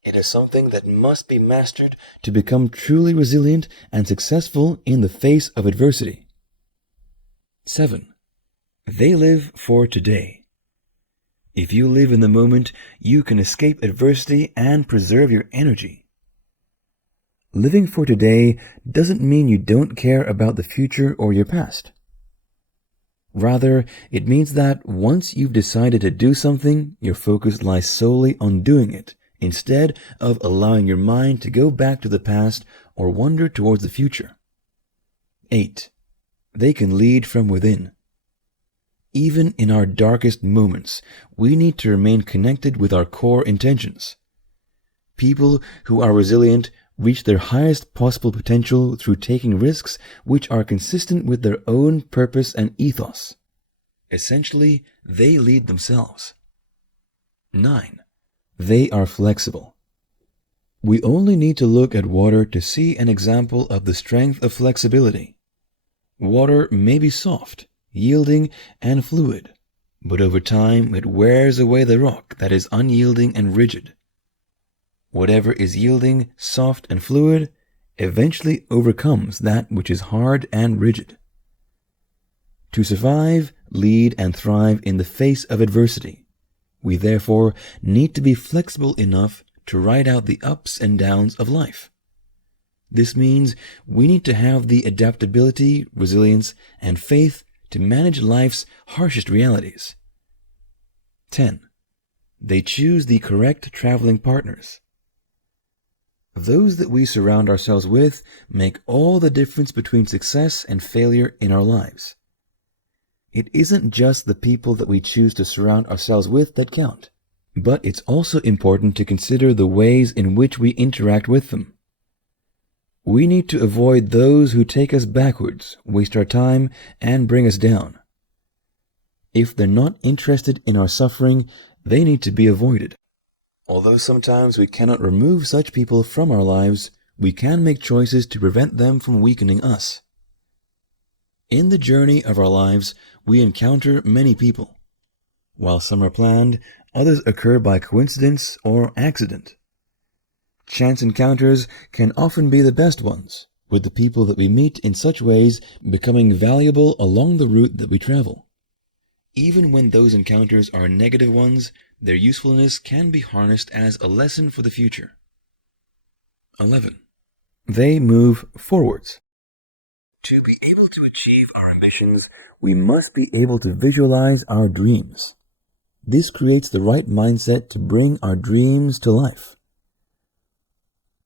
It is something that must be mastered to become truly resilient and successful in the face of adversity. 7. They live for today. If you live in the moment, you can escape adversity and preserve your energy. Living for today doesn't mean you don't care about the future or your past. Rather, it means that once you've decided to do something, your focus lies solely on doing it, instead of allowing your mind to go back to the past or wander towards the future. 8. They can lead from within. Even in our darkest moments, we need to remain connected with our core intentions. People who are resilient reach their highest possible potential through taking risks which are consistent with their own purpose and ethos. Essentially, they lead themselves. 9. They are flexible. We only need to look at water to see an example of the strength of flexibility. Water may be soft, yielding, and fluid, but over time it wears away the rock that is unyielding and rigid. Whatever is yielding, soft, and fluid eventually overcomes that which is hard and rigid. To survive, lead, and thrive in the face of adversity, we therefore need to be flexible enough to ride out the ups and downs of life. This means we need to have the adaptability, resilience, and faith to manage life's harshest realities. 10. They choose the correct traveling partners. Those that we surround ourselves with make all the difference between success and failure in our lives. It isn't just the people that we choose to surround ourselves with that count, but it's also important to consider the ways in which we interact with them. We need to avoid those who take us backwards, waste our time, and bring us down. If they're not interested in our suffering, they need to be avoided. Although sometimes we cannot remove such people from our lives, we can make choices to prevent them from weakening us. In the journey of our lives, we encounter many people. While some are planned, others occur by coincidence or accident. Chance encounters can often be the best ones, with the people that we meet in such ways becoming valuable along the route that we travel. Even when those encounters are negative ones, their usefulness can be harnessed as a lesson for the future. 11. They move forwards. To be able to achieve our ambitions, we must be able to visualize our dreams. This creates the right mindset to bring our dreams to life.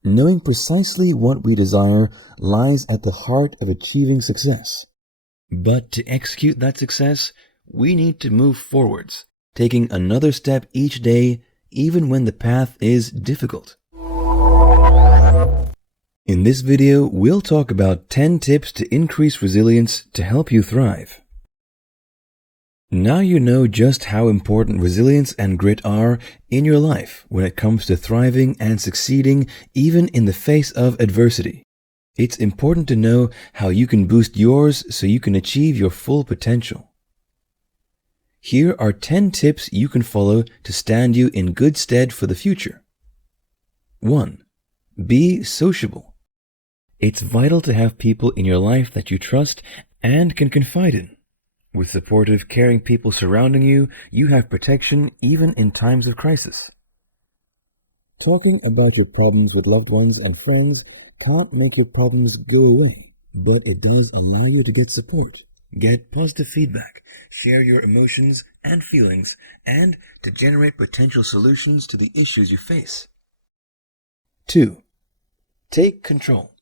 Knowing precisely what we desire lies at the heart of achieving success. But to execute that success, we need to move forwards, taking another step each day, even when the path is difficult. In this video, we'll talk about 10 tips to increase resilience to help you thrive. Now you know just how important resilience and grit are in your life when it comes to thriving and succeeding even in the face of adversity. It's important to know how you can boost yours so you can achieve your full potential. Here are 10 tips you can follow to stand you in good stead for the future. 1. Be sociable. It's vital to have people in your life that you trust and can confide in. With supportive, caring people surrounding you, you have protection even in times of crisis. Talking about your problems with loved ones and friends can't make your problems go away, but it does allow you to get support, get positive feedback, share your emotions and feelings, and to generate potential solutions to the issues you face. 2. Take control.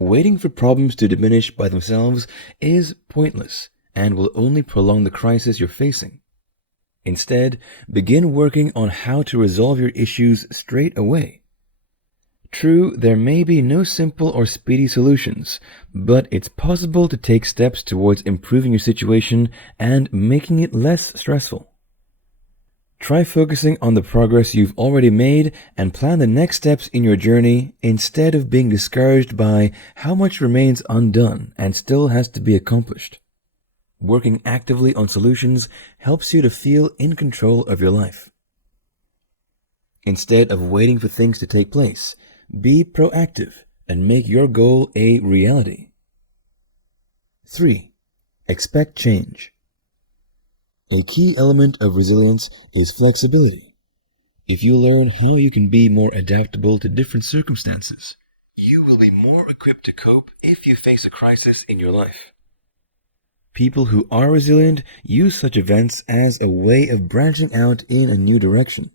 Waiting for problems to diminish by themselves is pointless and will only prolong the crisis you're facing. Instead, begin working on how to resolve your issues straight away. True, there may be no simple or speedy solutions, but it's possible to take steps towards improving your situation and making it less stressful. Try focusing on the progress you've already made and plan the next steps in your journey instead of being discouraged by how much remains undone and still has to be accomplished. Working actively on solutions helps you to feel in control of your life. Instead of waiting for things to take place, be proactive and make your goal a reality. 3. Expect change. A key element of resilience is flexibility. If you learn how you can be more adaptable to different circumstances, you will be more equipped to cope if you face a crisis in your life. People who are resilient use such events as a way of branching out in a new direction.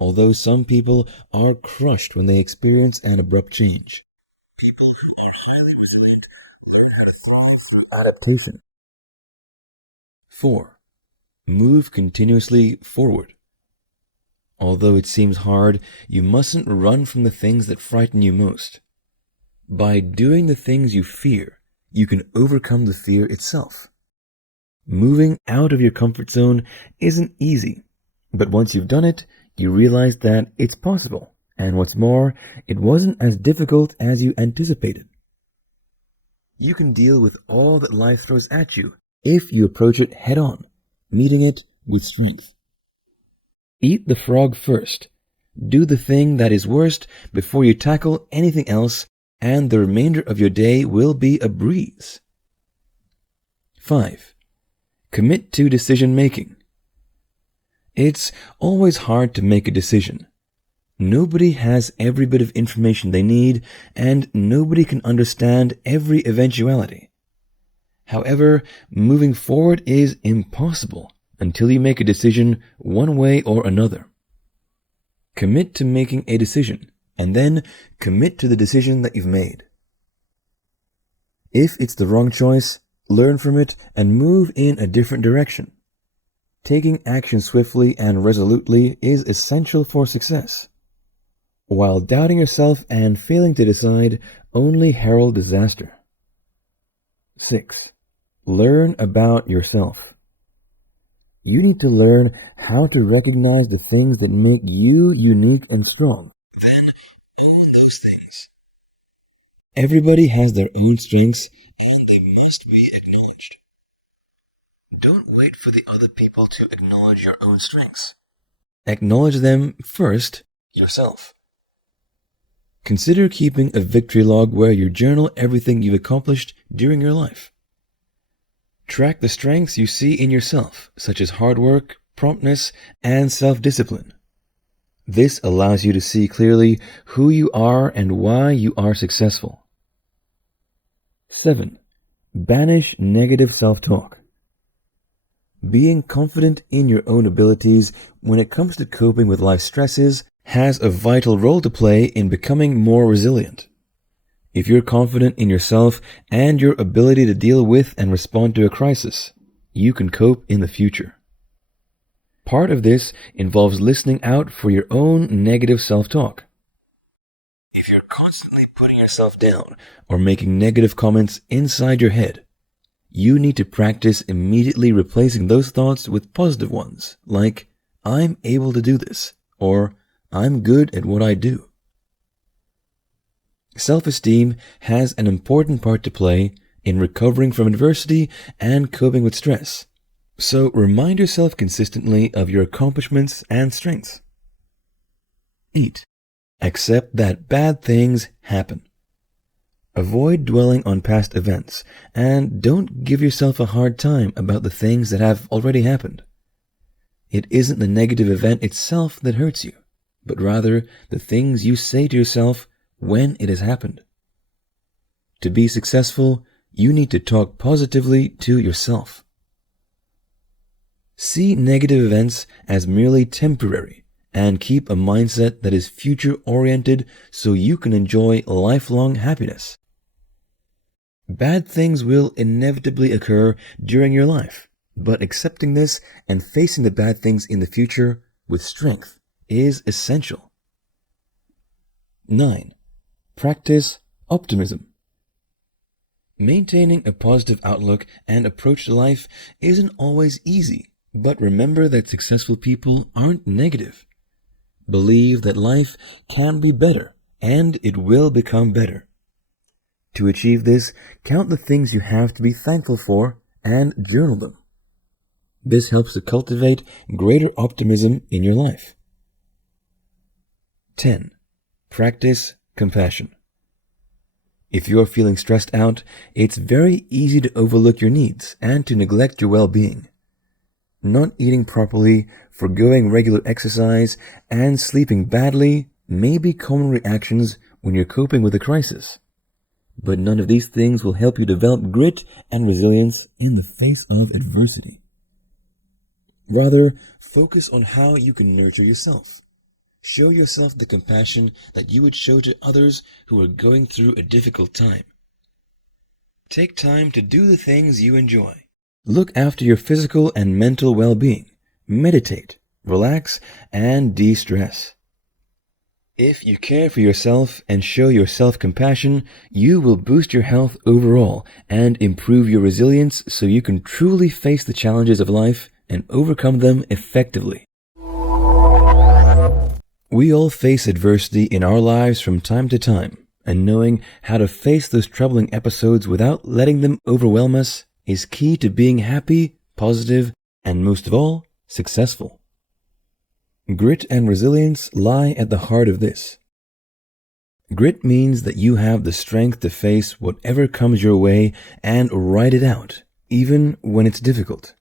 Although some people are crushed when they experience an abrupt change. Adaptation. 4. Move continuously forward. Although it seems hard, you mustn't run from the things that frighten you most. By doing the things you fear, you can overcome the fear itself. Moving out of your comfort zone isn't easy, but once you've done it, you realize that it's possible, and what's more, it wasn't as difficult as you anticipated. You can deal with all that life throws at you if you approach it head-on, meeting it with strength. Eat the frog first. Do the thing that is worst before you tackle anything else, and the remainder of your day will be a breeze. 5. Commit to decision-making. It's always hard to make a decision. Nobody has every bit of information they need, and nobody can understand every eventuality. However, moving forward is impossible until you make a decision one way or another. Commit to making a decision, and then commit to the decision that you've made. If it's the wrong choice, learn from it and move in a different direction. Taking action swiftly and resolutely is essential for success, while doubting yourself and failing to decide only herald disaster. 6. Learn about yourself. You need to learn how to recognize the things that make you unique and strong. Then own those things. Everybody has their own strengths, and they must be acknowledged. Don't wait for the other people to acknowledge your own strengths. Acknowledge them first yourself. Consider keeping a victory log where you journal everything you've accomplished during your life. Track the strengths you see in yourself, such as hard work, promptness, and self-discipline. This allows you to see clearly who you are and why you are successful. 7. Banish negative self-talk. Being confident in your own abilities when it comes to coping with life's stresses has a vital role to play in becoming more resilient. If you're confident in yourself and your ability to deal with and respond to a crisis, you can cope in the future. Part of this involves listening out for your own negative self-talk. If you're constantly putting yourself down or making negative comments inside your head, you need to practice immediately replacing those thoughts with positive ones, like, I'm able to do this, or I'm good at what I do. Self-esteem has an important part to play in recovering from adversity and coping with stress, so remind yourself consistently of your accomplishments and strengths. 8. Accept that bad things happen. Avoid dwelling on past events, and don't give yourself a hard time about the things that have already happened. It isn't the negative event itself that hurts you, but rather the things you say to yourself when it has happened. To be successful, you need to talk positively to yourself. See negative events as merely temporary, and keep a mindset that is future-oriented so you can enjoy lifelong happiness. Bad things will inevitably occur during your life, but accepting this and facing the bad things in the future with strength is essential. 9. Practice optimism. Maintaining a positive outlook and approach to life isn't always easy, but remember that successful people aren't negative. Believe that life can be better, and it will become better. To achieve this, count the things you have to be thankful for and journal them. This helps to cultivate greater optimism in your life. 10. Practice compassion. If you're feeling stressed out, it's very easy to overlook your needs and to neglect your well-being. Not eating properly, forgoing regular exercise, and sleeping badly may be common reactions when you're coping with a crisis. But none of these things will help you develop grit and resilience in the face of adversity. Rather, focus on how you can nurture yourself. Show yourself the compassion that you would show to others who are going through a difficult time. Take time to do the things you enjoy. Look after your physical and mental well-being. Meditate, relax, and de-stress. If you care for yourself and show your self-compassion, you will boost your health overall and improve your resilience so you can truly face the challenges of life and overcome them effectively. We all face adversity in our lives from time to time, and knowing how to face those troubling episodes without letting them overwhelm us is key to being happy, positive, and most of all, successful. Grit and resilience lie at the heart of this. Grit means that you have the strength to face whatever comes your way and ride it out, even when it's difficult.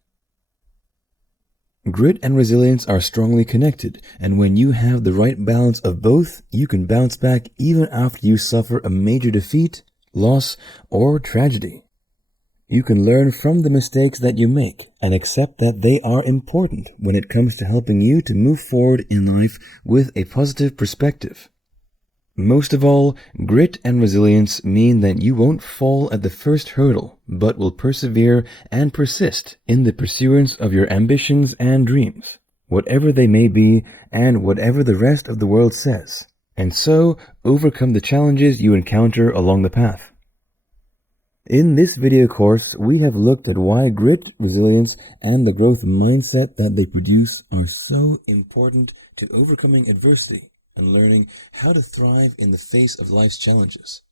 Grit and resilience are strongly connected, and when you have the right balance of both, you can bounce back even after you suffer a major defeat, loss, or tragedy. You can learn from the mistakes that you make and accept that they are important when it comes to helping you to move forward in life with a positive perspective. Most of all, grit and resilience mean that you won't fall at the first hurdle, but will persevere and persist in the pursuance of your ambitions and dreams, whatever they may be and whatever the rest of the world says, and so overcome the challenges you encounter along the path. In this video course, we have looked at why grit, resilience, and the growth mindset that they produce are so important to overcoming adversity and learning how to thrive in the face of life's challenges.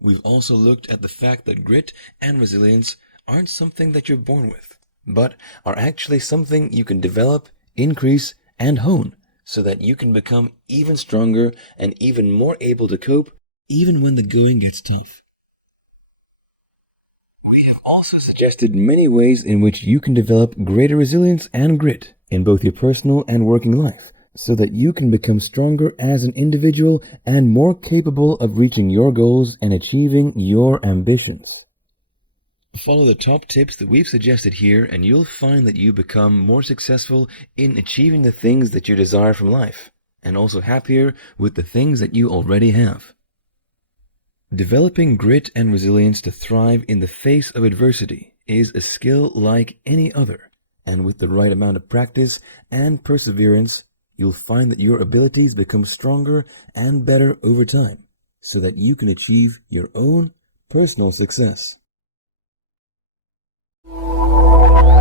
We've also looked at the fact that grit and resilience aren't something that you're born with, but are actually something you can develop, increase, and hone so that you can become even stronger and even more able to cope even when the going gets tough. We have also suggested many ways in which you can develop greater resilience and grit in both your personal and working life, so that you can become stronger as an individual and more capable of reaching your goals and achieving your ambitions. Follow the top tips that we've suggested here and you'll find that you become more successful in achieving the things that you desire from life, and also happier with the things that you already have. Developing grit and resilience to thrive in the face of adversity is a skill like any other, and with the right amount of practice and perseverance, you'll find that your abilities become stronger and better over time, so that you can achieve your own personal success.